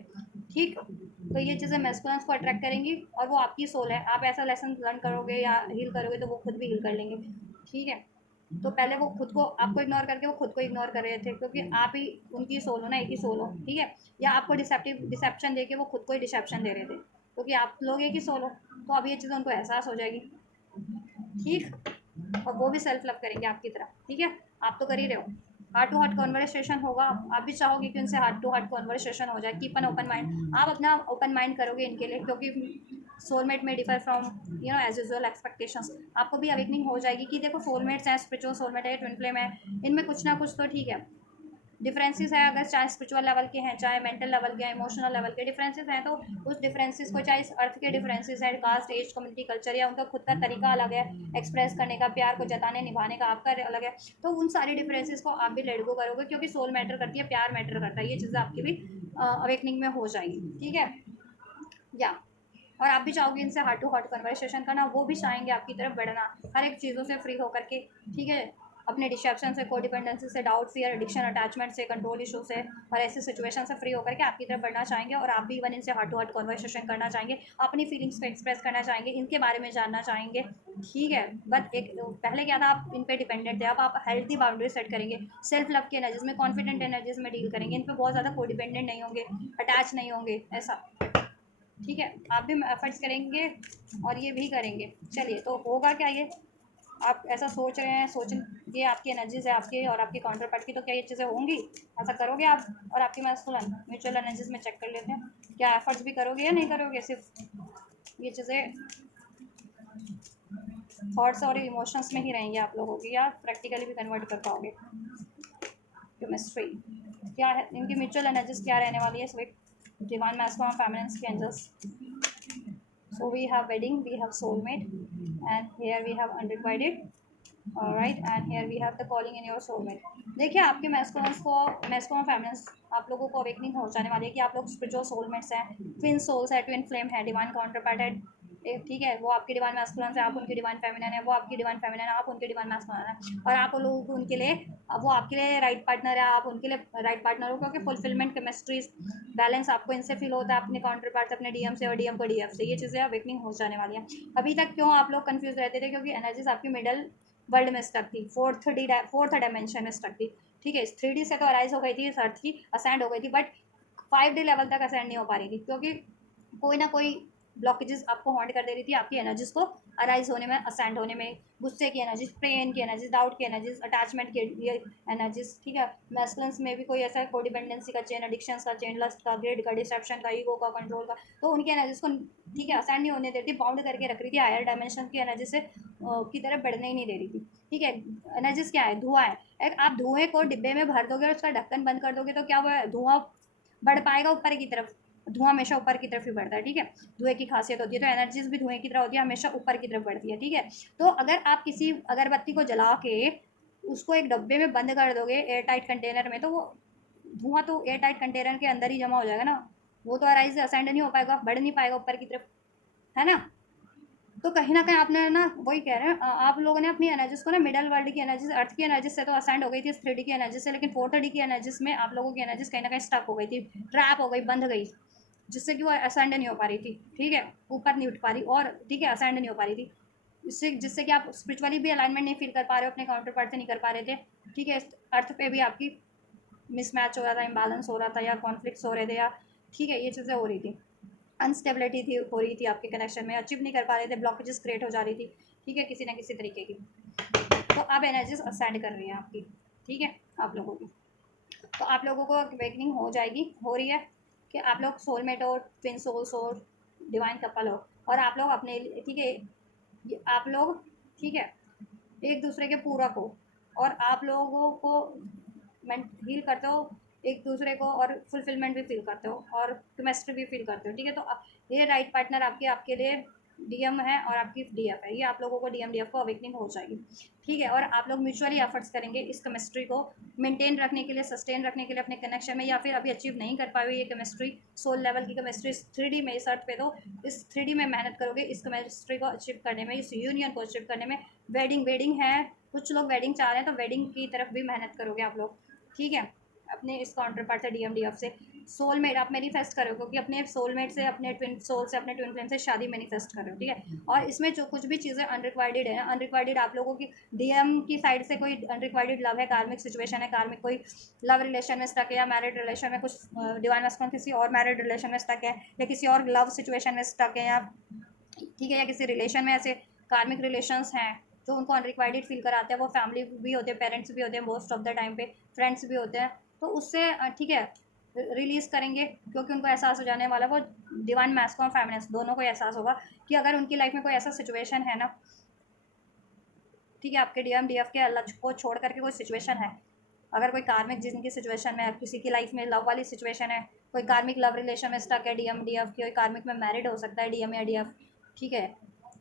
ठीक। तो ये चीज़ें मैस्कुलिन्स को अट्रैक्ट करेंगी, और वो आपकी सोल है। आप ऐसा लेसन लर्न करोगे या हील करोगे तो वो खुद भी हील कर लेंगे, ठीक है। तो पहले वो खुद को, आपको इग्नोर करके वो खुद को इग्नोर कर रहे थे, क्योंकि आप ही उनकी सोल हो ना, एक ही सोल हो, ठीक है। या आपको डिसेप्शन दे के वो खुद को ही डिसेप्शन दे रहे थे, क्योंकि आप लोग एक ही सोल हो। तो अब ये चीज़ें उनको एहसास हो जाएगी, ठीक। और वो भी सेल्फ लव करेंगे आपकी तरह, ठीक है। आप तो कर ही रहे हो, हार्ट टू हार्ट कॉन्वर्सेशन होगा, आप भी चाहोगे कि उनसे हार्ट टू हार्ट कॉन्वर्सेशन हो जाए। कीप एन ओपन माइंड, आप अपना ओपन माइंड करोगे इनके लिए, क्योंकि सोलमेट में differ from as usual expectations. आपको भी अवेकनिंग हो जाएगी कि देखो सोलमेट्स हैं, स्पिरिचुअल सोलमेट है, ट्विन फ्लेम है, इनमें कुछ ना कुछ तो, ठीक है, डिफरेंसेस है। अगर चाहे स्पिरिचुअल लेवल के हैं, चाहे मेंटल लेवल के हैं, इमोशनल लेवल के डिफरेंसेस हैं, तो उस डिफरेंसेस को, चाहे इस अर्थ के डिफरेंसेस है, कास्ट, एज, कम्युनिटी, कल्चर, या उनका खुद का तरीका अलग है एक्सप्रेस करने का, प्यार को जताने, निभाने का आपका अलग है, तो उन सारे डिफरेंसेस को आप भी लेट गो करोगे, क्योंकि सोल मैटर करती है, प्यार मैटर करता है। ये चीज़ें आपकी भी अवेकनिंग में हो जाएगी, ठीक है। या और आप भी चाहोगे इनसे हार्ट टू हार्ट कन्वर्सेशन करना, वो भी चाहेंगे आपकी तरफ बढ़ना, हर एक चीज़ों से फ्री होकर के, ठीक है। अपने डिसेप्शन से, कोडिपेंडेंसी से, डाउट, फियर, एडिक्शन, अटैचमेंट से, कंट्रोल इशू से, और ऐसी सिचुएशन से फ्री होकर के आपकी तरफ बढ़ना चाहेंगे। और आप भी इवन इनसे हार्ट टू हार्ट कन्वर्सेशन करना चाहेंगे, अपनी फीलिंग्स को एक्सप्रेस करना चाहेंगे, इनके बारे में जानना चाहेंगे, ठीक है। बट एक पहले क्या था, आप इन पे डिपेंडेंट थे, अब आप हेल्थी बाउंड्री सेट करेंगे, सेल्फ लव की एनर्जीज में, कॉन्फिडेंट एनर्जीज में डील करेंगे, इन पर बहुत ज़्यादा कोडिपेंडेंट नहीं होंगे, अटैच नहीं होंगे, ऐसा, ठीक है। आप भी एफर्ट्स करेंगे और ये भी करेंगे। चलिए, तो होगा क्या ये, आप ऐसा सोच रहे हैं, सोच, ये आपकी एनर्जीज है आपके और आपके काउंटर पार्ट की, तो क्या ये चीज़ें होंगी, ऐसा करोगे आप और आपकी मैस्कुलिन, म्यूचुअल एनर्जीज में चेक कर लेते हैं, क्या एफर्ट्स भी करोगे या नहीं करोगे, सिर्फ ये चीज़ें थॉट्स और इमोशंस में ही रहेंगे आप लोगों की, या प्रैक्टिकली भी कन्वर्ट कर पाओगे। केमिस्ट्री क्या है, इनकी म्यूचुअल एनर्जीज क्या रहने वाली है, स्विफ्ट डिवाइन मैस्कुलिन फेमिनिन की angels. So we have wedding, we have soulmate, and here we have unrequited. All right, and here we have the calling in your soulmate. देखिए आपके मैस्कुलिन फेमिनिन्स आप लोगों को अवेकनिंग पहुंचाने वाली है कि आप लोग स्पिरिचुअल सोलमेट्स हैं, ट्विन सोल्स है, ट्विन फ्लेम है, डिवाइन काउंटर पार्ट है। ठीक है, वो आपके डिवाइन मैस्कुलिन है, आप उनकी डिवाइन फेमिनिन है, वो आपकी डिवाइन फेमिनिन है, आप उनके डिवाइन मैस्कुलिन है। और आप लोग उनके लिए, अब वो आपके लिए राइट पार्टनर है, आप उनके लिए राइट पार्टनर हो, क्योंकि फुलफिलमेंट, केमिस्ट्री, बैलेंस आपको इनसे फील होता है, अपने काउंटर पार्ट से, अपने डीएम से, और डीएम को डीएफ से। ये चीज़ें अवेकनिंग हो जाने वाली हैं। अभी तक क्यों आप लोग कंफ्यूज रहते थे? क्योंकि एनर्जीज आपकी मिडल वर्ल्ड में स्टक थी, फोर्थ डायमेंशन में स्टक थी। ठीक है, 3D से तो अराइज हो गई थी, अर्थ की असेंड हो गई थी, बट 5D लेवल तक असेंड नहीं हो पा रही थी, क्योंकि कोई ना कोई ब्लॉकेजेस आपको हॉन्ट कर दे रही थी आपकी एनर्जीज को अराइज होने में, असेंड होने में। गुस्से की एनर्जीज, पेन की एनर्जीज, डाउट की एनर्जीज, अटैचमेंट की एनर्जीज। ठीक है, मैस्कुलिन्स में भी कोई ऐसा कोडिपेंडेंसी का चेन, एडिक्शंस का चेन, लस्ट का, ग्रेड का, डिसेप्शन का, ईगो का, कंट्रोल का, तो उनकी एनर्जीज को ठीक है असेंड नहीं होने देती, बाउंड करके रख रही थी, हायर डायमेंशन की एनर्जी से की तरफ बढ़ने ही नहीं दे रही थी। ठीक है, एनर्जीज क्या है? धुआं है। एक आप धुएं को डिब्बे में भर दोगे और उसका ढक्कन बंद कर दोगे तो क्या वो धुआं बढ़ पाएगा ऊपर की तरफ? धुआं हमेशा ऊपर की तरफ ही बढ़ता है। ठीक है, धुएं की खासियत होती है, तो एनर्जीज भी धुएं की तरह होती है, हमेशा ऊपर की तरफ बढ़ती है। ठीक है, तो अगर आप किसी अगरबत्ती को जला के उसको एक डब्बे में बंद कर दोगे एयर टाइट कंटेनर में, तो वो धुआं तो एयर टाइट कंटेनर के अंदर ही जमा हो जाएगा ना, वो तो अराइज असेंड नहीं हो पाएगा, बढ़ नहीं पाएगा ऊपर की तरफ, है ना। तो कहीं ना कहीं आपने ना, वही कह रहे हैं, आप लोगों ने अपनी एनर्जीज को ना मिडल वर्ल्ड की एनर्जीज, अर्थ की एनर्जीज से तो असेंड हो गई थी, इस 3D की एनर्जी से, लेकिन 4D की एनर्जीज में आप लोगों की एनर्जीज कहीं ना कहीं स्टक हो गई थी, ट्रैप हो गई, बंध गई, जिससे कि वो असेंड नहीं हो पा रही थी। ठीक है, ऊपर नहीं उठ पा रही, और ठीक है असेंड नहीं हो पा रही थी, इससे जिससे कि आप स्पिरिचुअली भी अलाइनमेंट नहीं फील कर पा रहे हो, अपने काउंटर पार्ट से नहीं कर पा रहे थे। ठीक है, अर्थ पे भी आपकी मिसमैच हो रहा था, इम्बैलेंस हो रहा था, या कॉन्फ्लिक्ट्स हो रहे थे, या ठीक है ये चीज़ें हो रही थी, अनस्टेबिलिटी थी, हो रही थी आपके कनेक्शन में, अचीव नहीं कर पा रहे थे, ब्लॉकेजेस क्रिएट हो जा रही थी। ठीक है, किसी ना किसी तरीके की। तो अब एनर्जीज असेंड कर रही हैं आपकी। ठीक है, आप लोगों की, तो आप लोगों को अवेकनिंग हो जाएगी, हो रही है, कि आप लोग सोलमेट हो, ट्विन सोल्स हो, डिवाइन कपल हो, और आप लोग अपने, ठीक है, आप लोग, ठीक है, एक दूसरे के पूरक हो, और आप लोगों को हील करते हो एक दूसरे को, और फुलफिलमेंट भी फील करते हो, और केमिस्ट्री भी फील करते हो। ठीक है, तो ये राइट पार्टनर आपके आपके लिए डीएम है, और आपकी डीएफ है, ये आप लोगों को डीएम डीएफ को अवेकनिंग हो जाएगी। ठीक है, और आप लोग म्यूचुअली एफर्ट्स करेंगे इस केमिस्ट्री को मेंटेन रखने के लिए, सस्टेन रखने के लिए अपने कनेक्शन में, या फिर अभी अचीव नहीं कर पाए ये केमिस्ट्री, सोल लेवल की केमिस्ट्री 3D में, इस अर्थ पे, तो इस 3D में मेहनत करोगे इस केमिस्ट्री को अचीव करने में, इस यूनियन को अचीव करने में। वेडिंग है, कुछ लोग वेडिंग चाह रहे हैं, तो वेडिंग की तरफ भी मेहनत करोगे आप लोग। ठीक है, अपने इस काउंटर पार्ट से, डीएम डीएफ से। सोलमेट आप मैनिफेस्ट करो, क्योंकि अपने सोलमेट से, अपने ट्विन सोल से, अपने ट्विन फ्लेम से शादी मैनिफेस्ट करो। ठीक है, और इसमें जो कुछ भी चीज़ें अनरिक्वायर्ड है, अनरिक्वायर्ड आप लोगों की डीएम की साइड से कोई अनरिक्वायर्ड लव है, कार्मिक सिचुएशन है, कार्मिक कोई लव रिलेशन में स्टक है, या मैरिड रिलेशन में, कुछ डिवाइन मैस्कुलिन किसी और मैरिड रिलेशन में स्टक है, या किसी और लव सिचुएशन में स्टक है, या ठीक है, या किसी रिलेशन में ऐसे कार्मिक रिलेशंस हैं जो उनको अनरिक्वायर्ड फील कराते हैं, वो फैमिली भी होते हैं, पेरेंट्स भी होते हैं, मोस्ट ऑफ द टाइम पे फ्रेंड्स भी होते हैं, तो उससे ठीक है रिलीज़ करेंगे, क्योंकि उनको एहसास हो जाने वाला, वो डिवाइन मैस्कुलिन और फेमिनिन दोनों को एहसास होगा कि अगर उनकी लाइफ में कोई ऐसा सिचुएशन है ना, ठीक है, आपके डीएम डीएफ के अल्लाह को छोड़ करके कोई सिचुएशन है, अगर कोई कार्मिक जिनकी सिचुएशन में, किसी की लाइफ में लव वाली सिचुएशन है, कोई कार्मिक लव रिलेशन में स्टक है डीएम डीएफ की, कोई कार्मिक में मैरिड हो सकता है डीएम या डीएफ। ठीक है,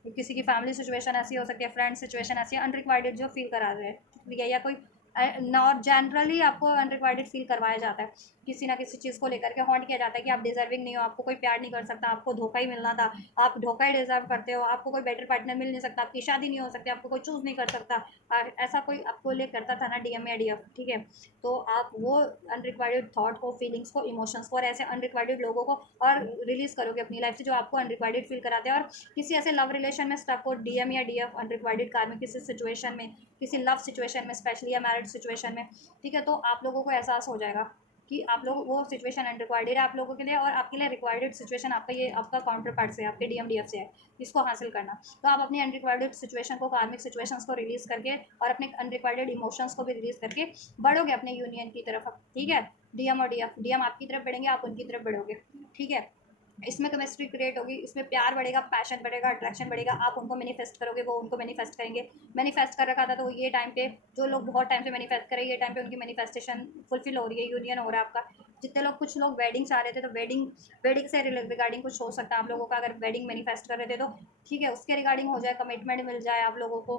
किसी की फैमिली सिचुएशन ऐसी हो सकती है, फ्रेंड सिचुएशन ऐसी है, अनरिक्वायर्ड जो फील करा रहे हैं। ठीक है, या कोई नॉट जनरली आपको अनरिक्वायर्ड फील करवाया जाता है, किसी ना किसी चीज़ को लेकर के हॉन्ट किया जाता है कि आप डिजर्विंग नहीं हो, आपको कोई प्यार नहीं कर सकता, आपको धोखा ही मिलना था, आप धोखा ही डिजर्व करते हो, आपको कोई बेटर पार्टनर मिल नहीं सकता, आपकी शादी नहीं हो सकती, आपको कोई चूज़ नहीं कर सकता, और ऐसा कोई आपको ले करता था ना डीएम या डीएफ। ठीक है, तो आप वो अनरिक्वायर्ड थॉट को, फीलिंग्स को, इमोशंस को, और ऐसे अनरिक्वायर्ड लोगों को और रिलीज़ करोगे अपनी लाइफ से जो आपको अनरिक्वायर्ड फील कराते हैं, और किसी ऐसे लव रिलेशन में स्टक हो डीएम या डीएफ अनरिक्वायर्ड कार में, किसी सिचुएशन में, किसी लव सिचुएशन में स्पेशली, या मैरिड सिचुएशन में। ठीक है, तो आप लोगों को एहसास हो जाएगा कि आप लोग वो सिचुएशन अनरिक्वायर्ड है आप लोगों के लिए, और आपके लिए रिक्वायर्ड सिचुएशन आपका ये आपका काउंटर पार्ट से, आपके डीएम डीएफ से है, इसको हासिल करना। तो आप अपनी अनरिक्वायर्ड सिचुएशन को, कार्मिक सिचुएशंस को रिलीज़ करके, और अपने अनरिक्वायर्ड इमोशंस को भी रिलीज़ करके बढ़ोगे अपने यूनियन की तरफ। ठीक है, डीएम और डीएफ, डीएम आपकी तरफ बढ़ेंगे, आप उनकी तरफ बढ़ोगे। ठीक है, इसमें केमिस्ट्री क्रिएट होगी, इसमें प्यार बढ़ेगा, पैशन बढ़ेगा, अट्रैक्शन बढ़ेगा, आप उनको मैनिफेस्ट करोगे, वो उनको मैनिफेस्ट करेंगे। मैनिफेस्ट कर रखा था, तो ये टाइम पे जो लोग बहुत टाइम से मैनिफेस्ट करें, ये टाइम पे उनकी मैनिफेस्टेशन फुलफिल हो रही है, यूनियन हो रहा है आपका। जितने लोग, कुछ लोग वेडिंग चाह रहे थे, तो वेडिंग वेडिंग से रिगार्डिंग कुछ हो सकता है आप लोगों का, अगर वेडिंग मैनिफेस्ट कर रहे थे तो ठीक है, उसके रिगार्डिंग हो जाए, कमिटमेंट मिल जाए आप लोगों को।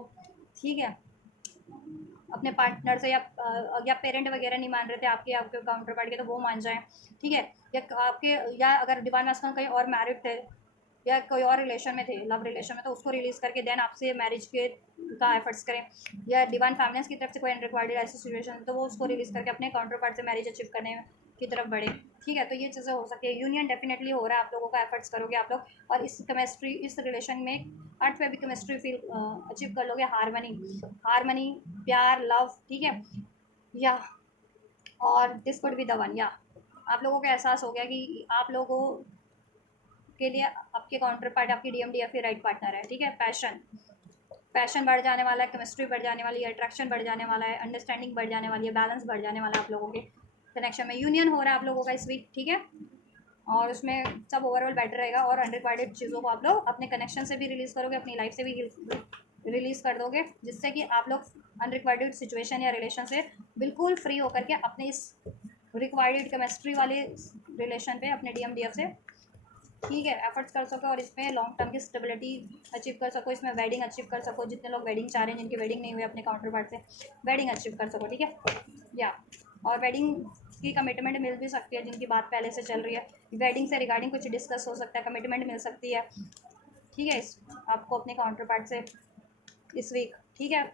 ठीक है, अपने पार्टनर से, या पेरेंट वगैरह नहीं मान रहे थे आपके आपके काउंटर पार्ट के, तो वो मान जाएं, ठीक है। या आपके, या अगर डिवाइन मास्टर्स कहीं और मैरिड थे या कोई और रिलेशन में थे, लव रिलेशन में, तो उसको रिलीज़ करके देन आपसे मैरिज के का एफर्ट्स करें। या डिवाइन फैमिलीज की तरफ से कोई अनरिक्वायर्ड ऐसी सिचुएशन, तो वो उसको रिलीज़ करके अपने काउंटर पार्ट से मैरिज अचीव करने की तरफ बढ़े, ठीक है। तो ये चीज़ें हो सकती है। यूनियन डेफिनेटली हो रहा है आप लोगों का, एफर्ट्स करोगे आप लोग, और इस केमिस्ट्री, इस रिलेशन में अर्थ पे भी केमिस्ट्री फील अचीव कर लोगे। हारमनी, हारमनी, प्यार, लव, ठीक है। या और this could be the one, या आप लोगों को एहसास हो गया कि आप लोगों के लिए आपके काउंटर पार्ट आपकी DMDF की राइट पार्टनर है, ठीक है। पैशन, पैशन बढ़ जाने वाला है, केमिस्ट्री बढ़ जाने वाली है, अट्रैक्शन बढ़ जाने वाला है, अंडरस्टैंडिंग बढ़ जाने वाली है, बैलेंस बढ़ जाने वाला है आप लोगों के कनेक्शन में। यूनियन हो रहा है आप लोगों का इस वीक, ठीक है। और उसमें सब ओवरऑल बेटर रहेगा, और अनरिक्वायर्ड चीज़ों को आप लोग अपने कनेक्शन से भी रिलीज़ करोगे, अपनी लाइफ से भी रिलीज़ कर दोगे, जिससे कि आप लोग अनरिक्वायर्ड सिचुएशन या रिलेशन से बिल्कुल फ्री होकर के अपने इस रिक्वायर्ड केमिस्ट्री वाले रिलेशन पे, अपने DMDF से, ठीक है, एफर्ट्स कर सको, और इसमें लॉन्ग टर्म की स्टेबिलिटी अचीव कर सको, इसमें वेडिंग अचीव कर सको। जितने लोग वेडिंग चाह रहे हैं, जिनकी वेडिंग नहीं हुई अपने काउंटर पार्ट से, वेडिंग अचीव कर सको, ठीक है। या और वेडिंग की कमिटमेंट मिल भी सकती है, जिनकी बात पहले से चल रही है, वेडिंग से रिगार्डिंग कुछ डिस्कस हो सकता है, कमिटमेंट मिल सकती है, ठीक है, इस आपको अपने काउंटर पार्ट से इस वीक, ठीक है।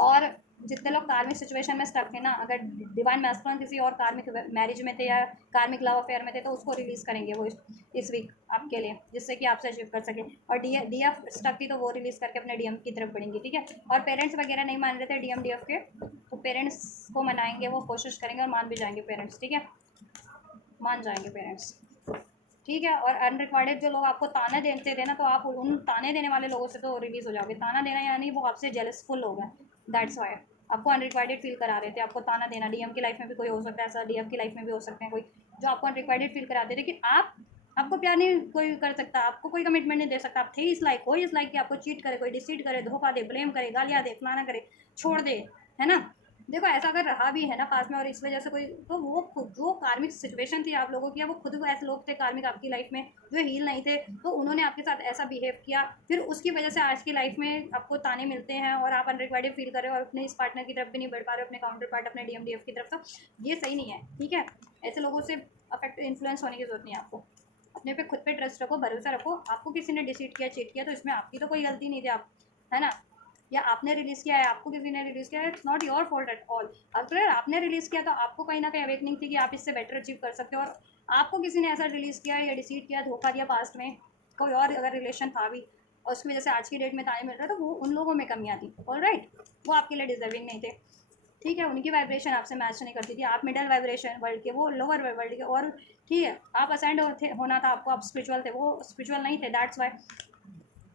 और जितने लोग कार्मिक सिचुएशन में स्टक थे ना, अगर डिवाइन मैस्कुलिन किसी और कार्मिक मैरिज में थे या कार्मिक लव अफेयर में थे, तो उसको रिलीज़ करेंगे वो इस वीक आपके लिए, जिससे कि आपसे अचीव कर सके। और DF स्टक थी, तो वो रिलीज़ करके अपने DM की तरफ बढ़ेंगे, ठीक है। और पेरेंट्स वगैरह नहीं मान रहे थे DF के, तो पेरेंट्स को मनाएंगे, वो कोशिश करेंगे और मान भी जाएंगे पेरेंट्स, ठीक है, मान जाएंगे पेरेंट्स, ठीक है। और अनरिक्वायर्ड जो लोग आपको ताने देते थे ना, तो आप उन ताने देने वाले लोगों से तो रिलीज़ हो जाओगे। ताना देना यानी वो आपसे जेलसफुल हो गए, दैट्स वाई आपको अनरिक्वायर्ड फील करा रहे थे, आपको ताना देना। DM की लाइफ में भी कोई हो सकता है ऐसा, DF की लाइफ में भी हो सकते हैं कोई, जो आपको अनरिक्वायर्ड फील कराते थे कि आपको प्यार नहीं कोई कर सकता, आपको कोई कमिटमेंट नहीं दे सकता, आप थे इस लाइक, कोई इस लाइक कि आपको चीट करे, कोई डिसीट करे, धोखा दे, ब्लेम करे, गालियाँ दे, फलाना करे, छोड़ दे, है ना। देखो ऐसा अगर रहा भी है ना पास में, और इस वजह से कोई, तो वो खुद जो कार्मिक सिचुएशन थी आप लोगों की, वो खुद वो ऐसे लोग थे कार्मिक आपकी लाइफ में जो हील नहीं थे, तो उन्होंने आपके साथ ऐसा बिहेव किया, फिर उसकी वजह से आज की लाइफ में आपको ताने मिलते हैं, और आप अनरिक्वायर्ड फील कर रहे हो, और अपने इस पार्टनर की तरफ भी नहीं बढ़ पा रहे हो, अपने काउंटर पार्ट, अपने DMDF की तरफ, तो ये सही नहीं है, ठीक है। ऐसे लोगों से अफेक्ट इन्फ्लुएंस होने की जरूरत नहीं है आपको। अपने पे खुद पे ट्रस्ट रखो, भरोसा रखो। आपको किसी ने डिसीट किया, चीट किया, तो इसमें आपकी तो कोई गलती नहीं थी, आप, है ना। या आपने रिलीज़ किया है, आपको किसी ने रिलीज़ किया है, it's not your fault at all. अगर आपने रिलीज़ किया तो आपको कहीं ना कहीं अवेकनिंग थी कि आप इससे बेटर अचीव कर सकते हो, और आपको किसी ने ऐसा रिलीज़ किया या डिसीट किया, धोखा दिया पास्ट में, कोई और अगर रिलेशन था भी, और उसकी वजह से आज की डेट में ताने मिल रहा है, तो वो उन लोगों में कमियाँ थी, ऑलराइट, वो आपके लिए डिजर्विंग नहीं थे, ठीक है। उनकी वाइब्रेशन आपसे मैच नहीं करती थी, आप मिडल वाइब्रेशन वर्ल्ड के, वो लोअर वर्ल्ड के, और ठीक है, आप असेंड होना था आपको, आप स्पिरिचुअल थे, वो स्पिरिचुअल नहीं थे, दैट्स वाई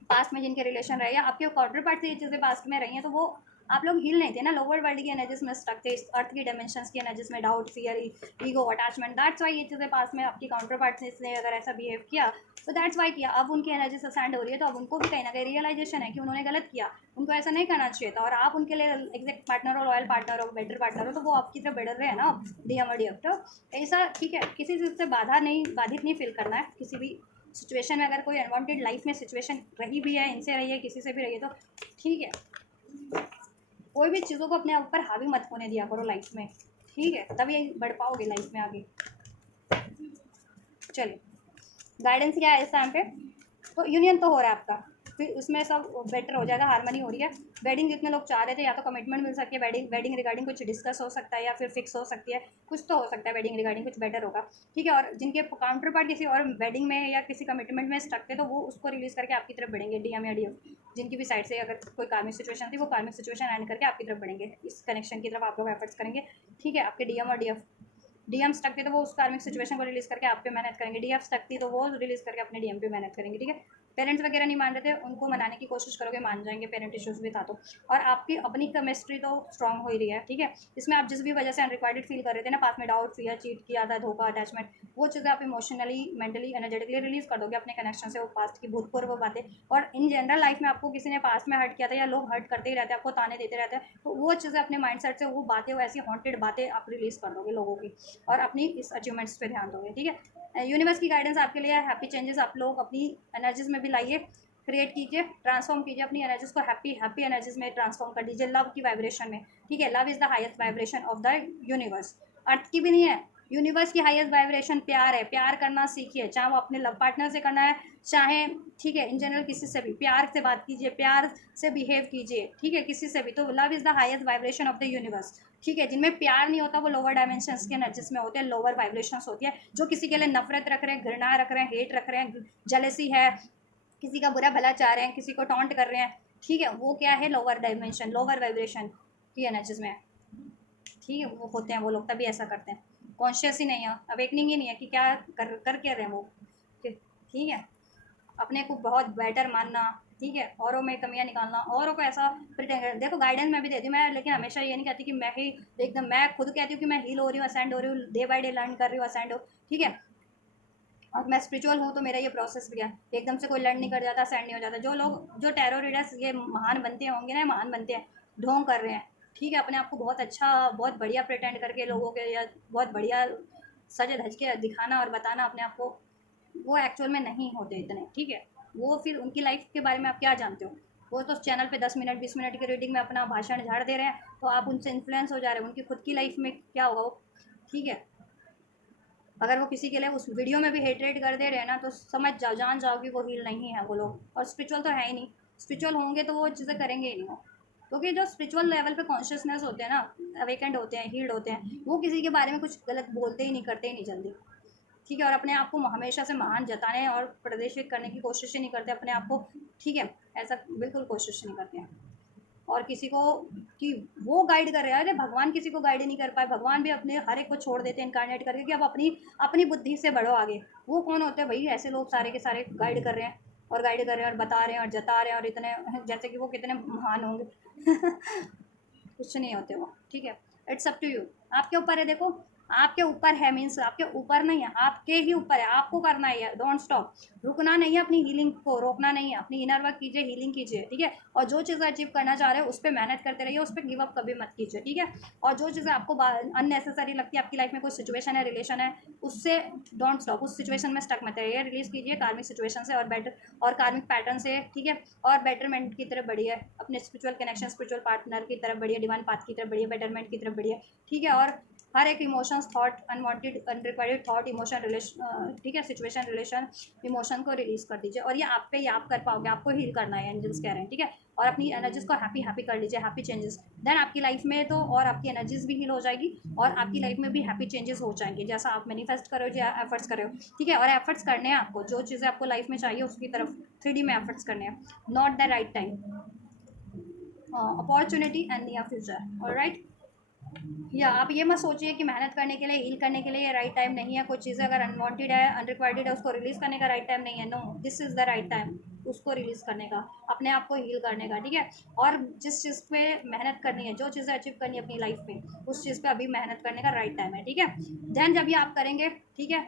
पास्ट में जिनके रिलेशन रहे, या आपके काउंटर पार्ट से ये चीज़ें पास्ट में रही हैं, तो वो आप लोग हील नहीं थे ना, लोअर वर्ल्ड की एनर्जीज में स्टक थे, इस अर्थ की डायमेंशंस की एनर्जीज में, doubt, fear, ego, attachment, that's why ये चीज़ें पास में आपकी काउंटर पार्ट से इसने अगर ऐसा बिहेव किया, तो दैट्स वाई किया। अब उनकी एनर्जी ससेंड हो रही है, तो अब उनको भी कहीं ना कहीं रियलाइजेशन है कि उन्होंने गलत किया, उनको ऐसा नहीं करना चाहिए था, और आप उनके लिए एग्जैक्ट पार्टनर हो, लॉयल पार्टनर हो, बेटर पार्टनर हो, तो वो आपकी तरफ बढ़ रहे हैं ना, DM और DF। तो ऐसा, ठीक है, किसी चीज़ से बाधित नहीं फील करना है, किसी भी सिचुएशन में। अगर कोई अनवांटेड लाइफ में सिचुएशन रही भी है, इनसे रही है, किसी से भी रही है, तो ठीक है, कोई भी चीज़ों को अपने ऊपर हावी मत होने दिया करो लाइफ में, ठीक है, तभी बढ़ पाओगे लाइफ में आगे। चलिए, गाइडेंस क्या है इस टाइम पे, तो यूनियन तो हो रहा है आपका, फिर उसमें सब बेटर हो जाएगा, हारमनी हो रही है। वेडिंग जितने लोग चाह रहे थे, या तो कमिटमेंट मिल सकती है, वेडिंग रिगार्डिंग कुछ डिस्कस हो सकता है, या फिर फिक्स हो सकती है, कुछ तो हो सकता है वेडिंग रिगार्डिंग, कुछ बेटर होगा, ठीक है। और जिनके काउंटर पार्ट किसी और वेडिंग में या किसी कमिटमेंट में स्टक थे, तो वो उसको रिलीज़ करके आपकी तरफ बढ़ेंगे, DM या DF, जिनकी भी साइड से अगर कोई कार्मिक सिचुएशन थी, वो कार्मिक सिचुएशन एंड करके आपकी तरफ बढ़ेंगे, इस कनेक्शन की तरफ आप लोग एफर्ट्स करेंगे, ठीक है। आपके DM और DM स्टक थी, तो वो उस कार्मिक सिचुएशन को रिलीज़ करके आप पे मेहनत करेंगे, DF स्टक थी, तो वो रिलीज़ करके अपने DM पे मेहनत करेंगे, ठीक है। पेरेंट्स वगैरह नहीं मान रहे थे, उनको मनाने की कोशिश करोगे, मान जाएंगे, पेरेंट इश्यूज भी था तो। और आपकी अपनी केमिस्ट्री तो स्ट्रांग हो ही रही है, ठीक है। इसमें आप जिस भी वजह से अनरिक्वायर्ड फील कर रहे थे ना पास में, डाउट, फियर, चीट किया था, धोखा, अटैचमेंट, वो चीज़ें आप इमोशनली, मेंटली, एनर्जेटिकली रिलीज कर दोगे अपने कनेक्शन से, वो पास्ट की भूतपूर्व बातें। और इन जनरल लाइफ में आपको किसी ने पास्ट में हर्ट किया था, या लोग हर्ट करते ही रहते हैं, आपको ताने देते रहते हैं, तो वो चीज़ें अपने माइंड सेट से, वो बातें, वो ऐसी हॉन्टेड बातें आप रिलीज कर दोगे लोगों की, और अपनी इस अचीवमेंट्स पे ध्यान दोगे, ठीक है। यूनिवर्स की गाइडेंस आपके लिए हैप्पी चेंजेस आप लोग अपनी एनर्जीज में भी लाइए, क्रिएट कीजिए, ट्रांसफॉर्म कीजिए अपनी एनर्जीज को, हैप्पी एनर्जीज में ट्रांसफॉर्म कर दीजिए, लव की वाइब्रेशन में। ठीक है, love is the highest vibration of the universe. अर्थ की भी नहीं है, यूनिवर्स की हाईएस्ट वाइब्रेशन प्यार है। प्यार करना सीखिए, चाहे वो अपने लव पार्टनर से करना है, चाहे ठीक है इन जनरल किसी से भी प्यार से बात कीजिए, प्यार से बिहेव कीजिए। ठीक है, किसी से भी। तो love is the highest vibration of the universe. ठीक है, जिनमें प्यार नहीं होता वो लोअर डायमेंशंस के एनर्जीज में होते हैं, लोअर वाइब्रेशंस होती है। जो किसी के लिए नफरत रख रहे हैं, घृणा रख रहे हैं, हेट रख रहे हैं, जेलेसी है, किसी का बुरा भला चाह रहे हैं, किसी को टॉन्ट कर रहे हैं, ठीक है, वो क्या है, लोअर डायमेंशन, लोअर वाइब्रेशन की एनर्जीज में। ठीक है, वो होते हैं वो लोग, तभी ऐसा करते हैं। कॉन्शियस ही नहीं है, अवेकनिंग ही नहीं है कि क्या कर क्या रहे हैं वो। ठीक है, अपने को बहुत बेटर मानना, ठीक है, औरों में कमियां निकालना, औरों को ऐसा प्रिटेंड कर। देखो गाइडेंस मैं भी देती हूँ मैं, लेकिन हमेशा ये नहीं कहती कि मैं ही एकदम, मैं खुद कहती हूँ कि मैं हील हो रही हूँ, असेंड हो रही हूँ, डे बाय डे लर्न कर रही हूँ, असेंड हो। ठीक है, और मैं स्पिरिचुअल हूँ तो मेरा ये प्रोसेस भी है, एकदम से कोई लर्न नहीं कर जाता, सेंड नहीं हो जाता। जो लोग, जो टैरो रीडर्स ये महान बनते होंगे ना, महान बनते हैं, ढोंग कर रहे हैं। ठीक है, अपने आप को बहुत अच्छा, बहुत बढ़िया प्रिटेंड करके लोगों के, या बहुत बढ़िया सजे धज के दिखाना और बताना अपने आप को, वो एक्चुअल में नहीं होते इतने। ठीक है, वो फिर उनकी लाइफ के बारे में आप क्या जानते हो? वो तो चैनल पे 10 मिनट 20 मिनट की रीडिंग में अपना भाषण झाड़ दे रहे हैं, तो आप उनसे इन्फ्लुएंस हो जा रहे हैं। उनकी खुद की लाइफ में क्या होगा वो? ठीक है, अगर वो किसी के लिए उस वीडियो में भी हेटरेट कर दे रहे हैं ना, तो समझ जाओ, जान जाओ कि वो हील नहीं है वो लोग, और स्पिरिचुअल तो है ही नहीं। स्पिरिचुअल होंगे तो वो चीज़ें करेंगे ही नहीं वो, क्योंकि जो स्पिरिचुअल लेवल पे कॉन्शियसनेस होते हैं ना, अवेकेंड होते हैं, हील्ड होते हैं, वो किसी के बारे में कुछ गलत बोलते ही नहीं, करते ही नहीं जल्दी। ठीक है, और अपने आप को हमेशा से महान जताने और प्रदर्शित करने की कोशिश ही नहीं करते अपने आप को। ठीक है, ऐसा बिल्कुल कोशिश नहीं करते हैं। और किसी को कि वो गाइड कर रहे हैं, अरे भगवान किसी को गाइड नहीं कर पाए, भगवान भी अपने हर एक को छोड़ देते हैं इनकारनेट करके कि अब अपनी अपनी बुद्धि से बढ़ो आगे। वो कौन होते हैं भाई? ऐसे लोग सारे के सारे गाइड कर रहे हैं, और गाइड कर रहे हैं और बता रहे हैं और जता रहे हैं, और इतने जैसे कि वो कितने महान होंगे। कुछ नहीं होते वो। ठीक है, इट्स अप टू यू, आपके ऊपर है। देखो, आपके ऊपर है, मीन्स आपके ऊपर नहीं है, आपके ही ऊपर है, आपको करना ही है। डोंट स्टॉप, रुकना नहीं है, अपनी हीलिंग को रोकना नहीं है, अपनी इनर वर्क कीजिए, हीलिंग कीजिए। ठीक है, और जो चीज़ें अचीव करना चाह रहे हो उस पर मेहनत करते रहिए, उस पर गिव अप कभी मत कीजिए। ठीक है, और जो चीज़ें आपको अननेसेसरी लगती है, आपकी लाइफ में कोई सिचुएशन है, रिलेशन है, उससे डोंट स्टॉप, उस सिचुएशन में स्टक मत रहिए, रिलीज कीजिए कार्मिक सिचुएशन से और बेटर और कार्मिक पैटर्न से। ठीक है, और बेटरमेंट की तरफ बढ़िए, अपने स्पिरिचुअल कनेक्शन, स्पिरिचुअल पार्टनर की तरफ बढ़िए, डिवाइन पाथ की तरफ बढ़िए, बेटरमेंट की तरफ बढ़िए। ठीक है, और हर एक emotions, thought, unwanted unrequired thought, emotion, relation, ठीक है, सिचुएशन, रिलेशन, इमोशन को रिलीज कर दीजिए। और ये आप पे ही आप कर पाओगे, आपको हील करना है, एंजल्स कह रहे हैं। ठीक है, और अपनी एनर्जीज को हैप्पी हैप्पी कर लीजिए, हैप्पी चेंजेस, देन आपकी लाइफ में तो और आपकी एनर्जीज भी हील हो जाएगी, और आपकी लाइफ में भी हैप्पी चेंजेस हो जाएंगे, जैसा आप मैनिफेस्ट करो या एफर्ट्स करो। ठीक है, और एफर्ट्स करने हैं आपको, जो चीज़ें आपको लाइफ में चाहिए उसकी तरफ 3D में एफर्ट्स करने हैं। Not the right time, opportunity and near future. Alright, या आप ये मत सोचिए कि मेहनत करने के लिए, हील करने के लिए ये राइट टाइम नहीं है। कुछ चीज़ें अगर अनवांटेड है, अनरिक्वायर्ड है, उसको रिलीज़ करने का राइट टाइम नहीं है। No, this is the right time उसको रिलीज़ करने का, अपने आप को हील करने का। ठीक है, और जिस चीज़ पे मेहनत करनी है, जो चीज़ें अचीव करनी है अपनी लाइफ में, उस चीज़ पे अभी मेहनत करने का राइट टाइम है। ठीक है, देन जब ये आप करेंगे, ठीक है,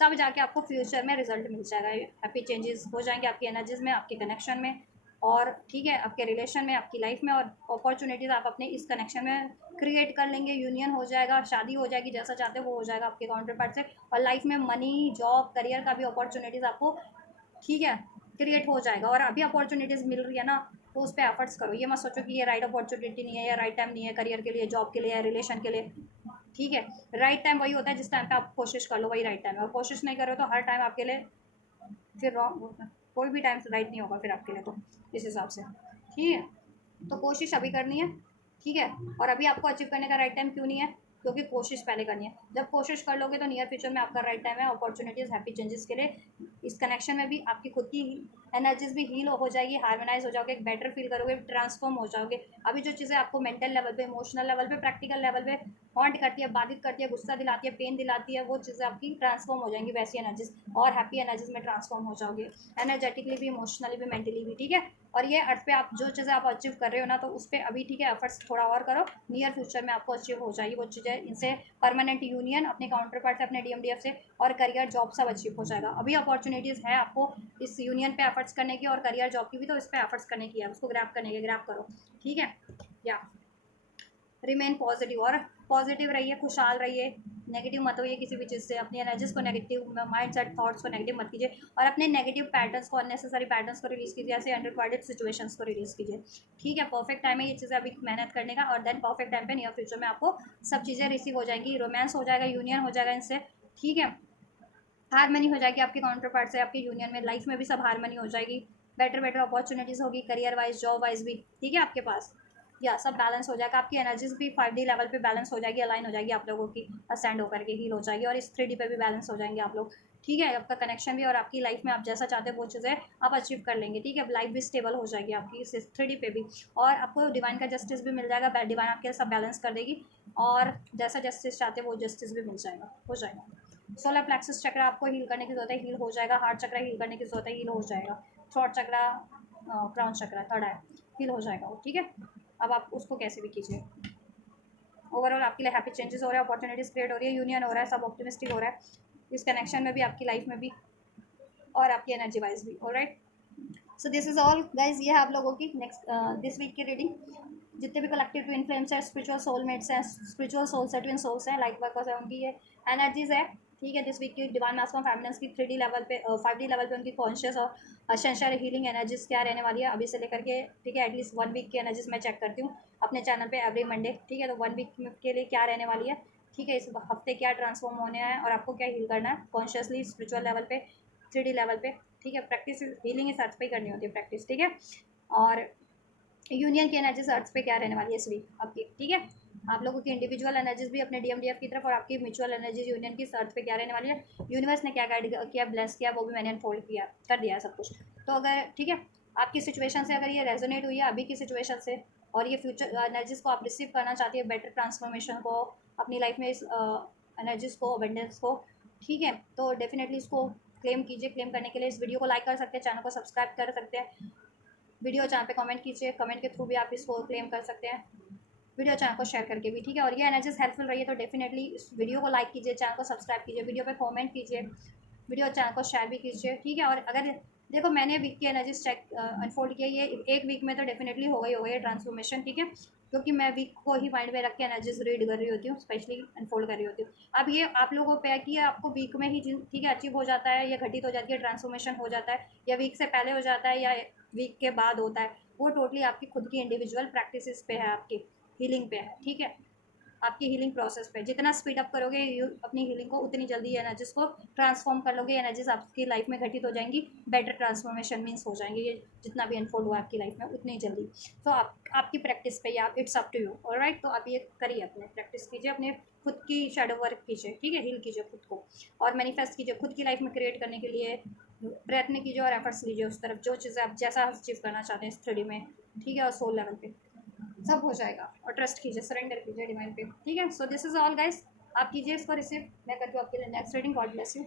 तब जाके आपको फ्यूचर में रिजल्ट मिल जाएगा, हैप्पी चेंजेस हो जाएंगे आपकी एनर्जीज में, आपके कनेक्शन में, और ठीक है, आपके रिलेशन में, आपकी लाइफ में, और अपॉर्चुनिटीज़ आप अपने इस कनेक्शन में क्रिएट कर लेंगे। यूनियन हो जाएगा, शादी हो जाएगी, जैसा चाहते हो वो हो जाएगा आपके काउंटर पार्ट से। और लाइफ में मनी, जॉब, करियर का भी अपॉर्चुनिटीज़ आपको, ठीक है, क्रिएट हो जाएगा। और अभी अपॉर्चुनिटीज़ मिल रही है ना, तो उस पर एफर्ट्स करो। ये मत सोचो कि ये राइट अपॉर्चुनिटी नहीं है, या राइट टाइम नहीं है करियर के लिए, जॉब के लिए, या रिलेशन के लिए। ठीक है, राइट टाइम वही होता है जिस टाइम पे आप कोशिश कर लो, वही राइट टाइम है। और कोशिश नहीं करो तो हर टाइम आपके लिए फिर रॉन्ग, कोई भी टाइम राइट नहीं होगा फिर आपके लिए, तो इस हिसाब से। ठीक है, तो कोशिश अभी करनी है। ठीक है, और अभी आपको अचीव करने का राइट टाइम क्यों नहीं है? क्योंकि कोशिश पहले करनी है। जब कोशिश कर लोगे तो नियर फ्यूचर में आपका राइट टाइम है, अपॉर्चुनिटीज़, हैप्पी चेंजेस के लिए। इस कनेक्शन में भी आपकी खुद की एनर्जीज भी हील हो जाएगी, हार्मोनाइज हो जाओगे, बेटर फील करोगे, ट्रांसफॉर्म हो जाओगे। अभी जो चीज़ें आपको मेंटल लेवल पे, इमोशनल लेवल पे, प्रैक्टिकल लेवल पे हॉन्ट करती है, बाधित करती है, गुस्सा दिलाती है, पेन दिलाती है, वो चीज़ें आपकी ट्रांसफॉर्म हो जाएंगी वैसी एनर्जीज, और हैप्पी एनर्जीज में ट्रांसफॉर्म हो जाओगे, एनर्जेटिकली भी, इमोशनली भी, मेंटली भी। ठीक है, और ये अर्थ पे आप जो चीज़ें आप अचीव कर रहे हो ना, तो उस पर अभी, ठीक है, एफर्ट्स थोड़ा और करो, नियर फ्यूचर में आपको अचीव हो जाएगी वो चीज़ें। इनसे परमानेंट यूनियन अपने काउंटर पार्ट से, अपने DMDF से, और करियर, जॉब सब अचीव हो जाएगा। अभी अपॉर्चुनिटीज़ है आपको इस यूनियन पे एफर्ट्स करने की, और करियर, जॉब की भी, तो इस पर एफर्ट्स करने की है, उसको ग्रैब करने की, ग्रैब करो। ठीक है, या रिमेन पॉजिटिव, और पॉजिटिव रहिए, खुशहाल रहिए, नेगेटिव मत होइए किसी भी चीज़ से, अपनी एनर्जीज को नेगेटिव माइंड सेट थॉट्स को नेगेटिव मत कीजिए और अपने नेगेटिव पैटर्न्स को, अननेसेसरी पैटर्न्स को रिलीज़ कीजिए, ऐसे अनरिक्वायर्ड सिचुएशंस को रिलीज़ कीजिए। ठीक है, परफेक्ट टाइम है ये चीज़ें अभी मेहनत करने का, और देन परफेक्ट टाइम पे नियर फ्यूचर में आपको सब चीज़ें रिसीव हो जाएंगी, रोमांस हो जाएगा, यूनियन हो जाएगा इनसे। ठीक है, हारमनी हो जाएगी आपके काउंटर पार्ट से, आपकी यूनियन में, लाइफ में भी सब हारमनी हो जाएगी, बेटर बेटर अपॉर्चुनिटीज़ होगी करियर वाइज, जॉब वाइज भी। ठीक है, आपके पास या सब बैलेंस हो जाएगा, आपकी एनर्जीज भी 5D लेवल पे बैलेंस हो जाएगी, अलाइन हो जाएगी आप लोगों की, असेंड होकर के हील हो जाएगी, और इस 3D पे भी बैलेंस हो जाएंगे आप लोग। ठीक है, आपका कनेक्शन भी और आपकी लाइफ में आप जैसा चाहते हो वो चीज़ें आप अचीव कर लेंगे। ठीक है, लाइफ भी स्टेबल हो जाएगी आपकी इस 3D पे भी, और आपको डिवाइन का जस्टिस भी मिल जाएगा, डिवाइन आपके सब बैलेंस कर देगी, और जैसा जस्टिस चाहते हो वो जस्टिस भी मिल जाएगा, हो जाएगा। सोलर प्लेक्सस चक्र आपको हील करने की जरूरत है, हील हो जाएगा। हार्ट चक्र हील करने की जरूरत है, हील हो जाएगा। थ्रोट चक्र, क्राउन चक्र थर्ड है, हील हो जाएगा वो। ठीक है, अब आप उसको कैसे भी कीजिए। ओवरऑल आपके लिए हैप्पी चेंजेस हो रहे हैं, अपॉर्चुनिटीज क्रिएट हो रही है, यूनियन हो रहा है, सब ऑप्टिमिस्टिक हो रहा है इस कनेक्शन में भी, आपकी लाइफ में भी, और आपकी एनर्जी वाइज भी। Alright, so this is all guys, ये है आप लोगों की नेक्स्ट दिस वीक की रीडिंग। जितने भी कलेक्टिव ट्विन फ्लेम्स हैं, स्पिरिचुअल सोलमेट्स हैं, स्पिरिचुअल सोल्स है, ट्विन सोल्स हैं, लाइट वर्कर्स है, उनकी ये एनर्जीज है। ठीक है, दिस वीक की डिवाइन मास्कुलिन फेमिनिन्स की 3D लेवल पे 5D लेवल पे उनकी कॉन्शियस और असेंशियल हीलिंग एनर्जीज क्या रहने वाली है अभी से लेकर के। ठीक है, एटलीस्ट 1 वीक की एनर्जीज मैं चेक करती हूँ अपने चैनल पे एवरी मंडे। ठीक है, तो 1 वीक के लिए क्या रहने वाली है। ठीक है, इस हफ्ते क्या ट्रांसफॉर्म होने हैं और आपको क्या हील करना है कॉन्शियसली, स्पिरिचुअल लेवल पे, 3D लेवल पे। ठीक है, प्रैक्टिस हीलिंग इस अर्थ पे करनी होती है प्रैक्टिस। ठीक है, और यूनियन की एनर्जीज अर्थ पे क्या रहने वाली है इस वीक आपकी। ठीक है, आप लोगों की इंडिविजुअल एनर्जीज भी अपने DMDF की तरफ, और आपकी म्यूचुअल एनर्जीज यूनियन की अर्थ पे क्या रहने वाली है, यूनिवर्स ने क्या गाइड किया, ब्लेस किया, वो भी मैंने अनफोल्ड किया, कर दिया है सब कुछ। तो अगर ठीक है, आपकी सिचुएशन से अगर ये रेजोनेट हुई है अभी की सिचुएशन से, और ये फ्यूचर एनर्जीज को आप रिसीव करना चाहती है, बेटर ट्रांसफॉर्मेशन को अपनी लाइफ में, इस एनर्जीज को, अबेंडेंस को। ठीक है, तो डेफिनेटली इसको क्लेम कीजिए। क्लेम करने के लिए इस वीडियो को लाइक कर सकते हैं, चैनल को सब्सक्राइब कर सकते हैं, वीडियो चैनल पे कमेंट कीजिए, कमेंट के थ्रू भी आप इसको क्लेम कर सकते हैं, वीडियो चैनल को शेयर करके भी। ठीक है, और ये एनर्जीज हेल्पफुल रही है तो डेफिनेटली इस वीडियो को लाइक कीजिए, चैनल को सब्सक्राइब कीजिए, वीडियो पे कमेंट कीजिए, वीडियो चैनल को शेयर भी कीजिए। ठीक है, और अगर देखो मैंने वीक की एनर्जीज चेक अनफोल्ड किया, ये एक वीक में तो डेफिनेटली हो गई है ट्रांसफॉर्मेशन। ठीक है, क्योंकि मैं वीक को ही माइंड में रख के एनर्जीज रीड कर रही होती हूँ, स्पेशली अनफोल्ड कर रही होती हूँ। अब ये आप लोगों पे है कि आपको वीक में ही ठीक है अचीव हो जाता है, या घटित हो जाती है, ट्रांसफॉर्मेशन हो जाता है, या वीक से पहले हो जाता है, या वीक के बाद होता है, वो टोटली आपकी खुद की इंडिविजुअल प्रैक्टिसेस पे है, आपकी हीलिंग पे है। ठीक है, आपकी हीलिंग प्रोसेस पे जितना स्पीड अप करोगे अपनी हीलिंग को, उतनी जल्दी एनर्जीज को ट्रांसफॉर्म कर लोगे, एनर्जीज आपकी लाइफ में घटित हो जाएंगी, बेटर ट्रांसफॉर्मेशन मीन्स हो जाएंगे, ये जितना भी अनफोल्ड हुआ आपकी लाइफ में उतनी जल्दी। तो आपकी प्रैक्टिस पे, या it's up to you. Alright, तो आप ये करिए, अपने प्रैक्टिस कीजिए, अपने खुद की शेडो वर्क कीजिए। ठीक है, हील कीजिए खुद को, और मैनिफेस्ट कीजिए खुद की लाइफ में क्रिएट करने के लिए, प्रयत्न कीजिए और एफर्ट्स लीजिए उस तरफ, जो चीज़ें आप जैसा अचीव करना चाहते हैं इस 3D में। ठीक है, और सोल लेवल पे सब हो जाएगा, और ट्रस्ट कीजिए, सरेंडर कीजिए डिवाइन पे। ठीक है, so this is all guys, आप कीजिए इसको रिसीव, मैं करती हूँ आपके लिए next reading. God bless you.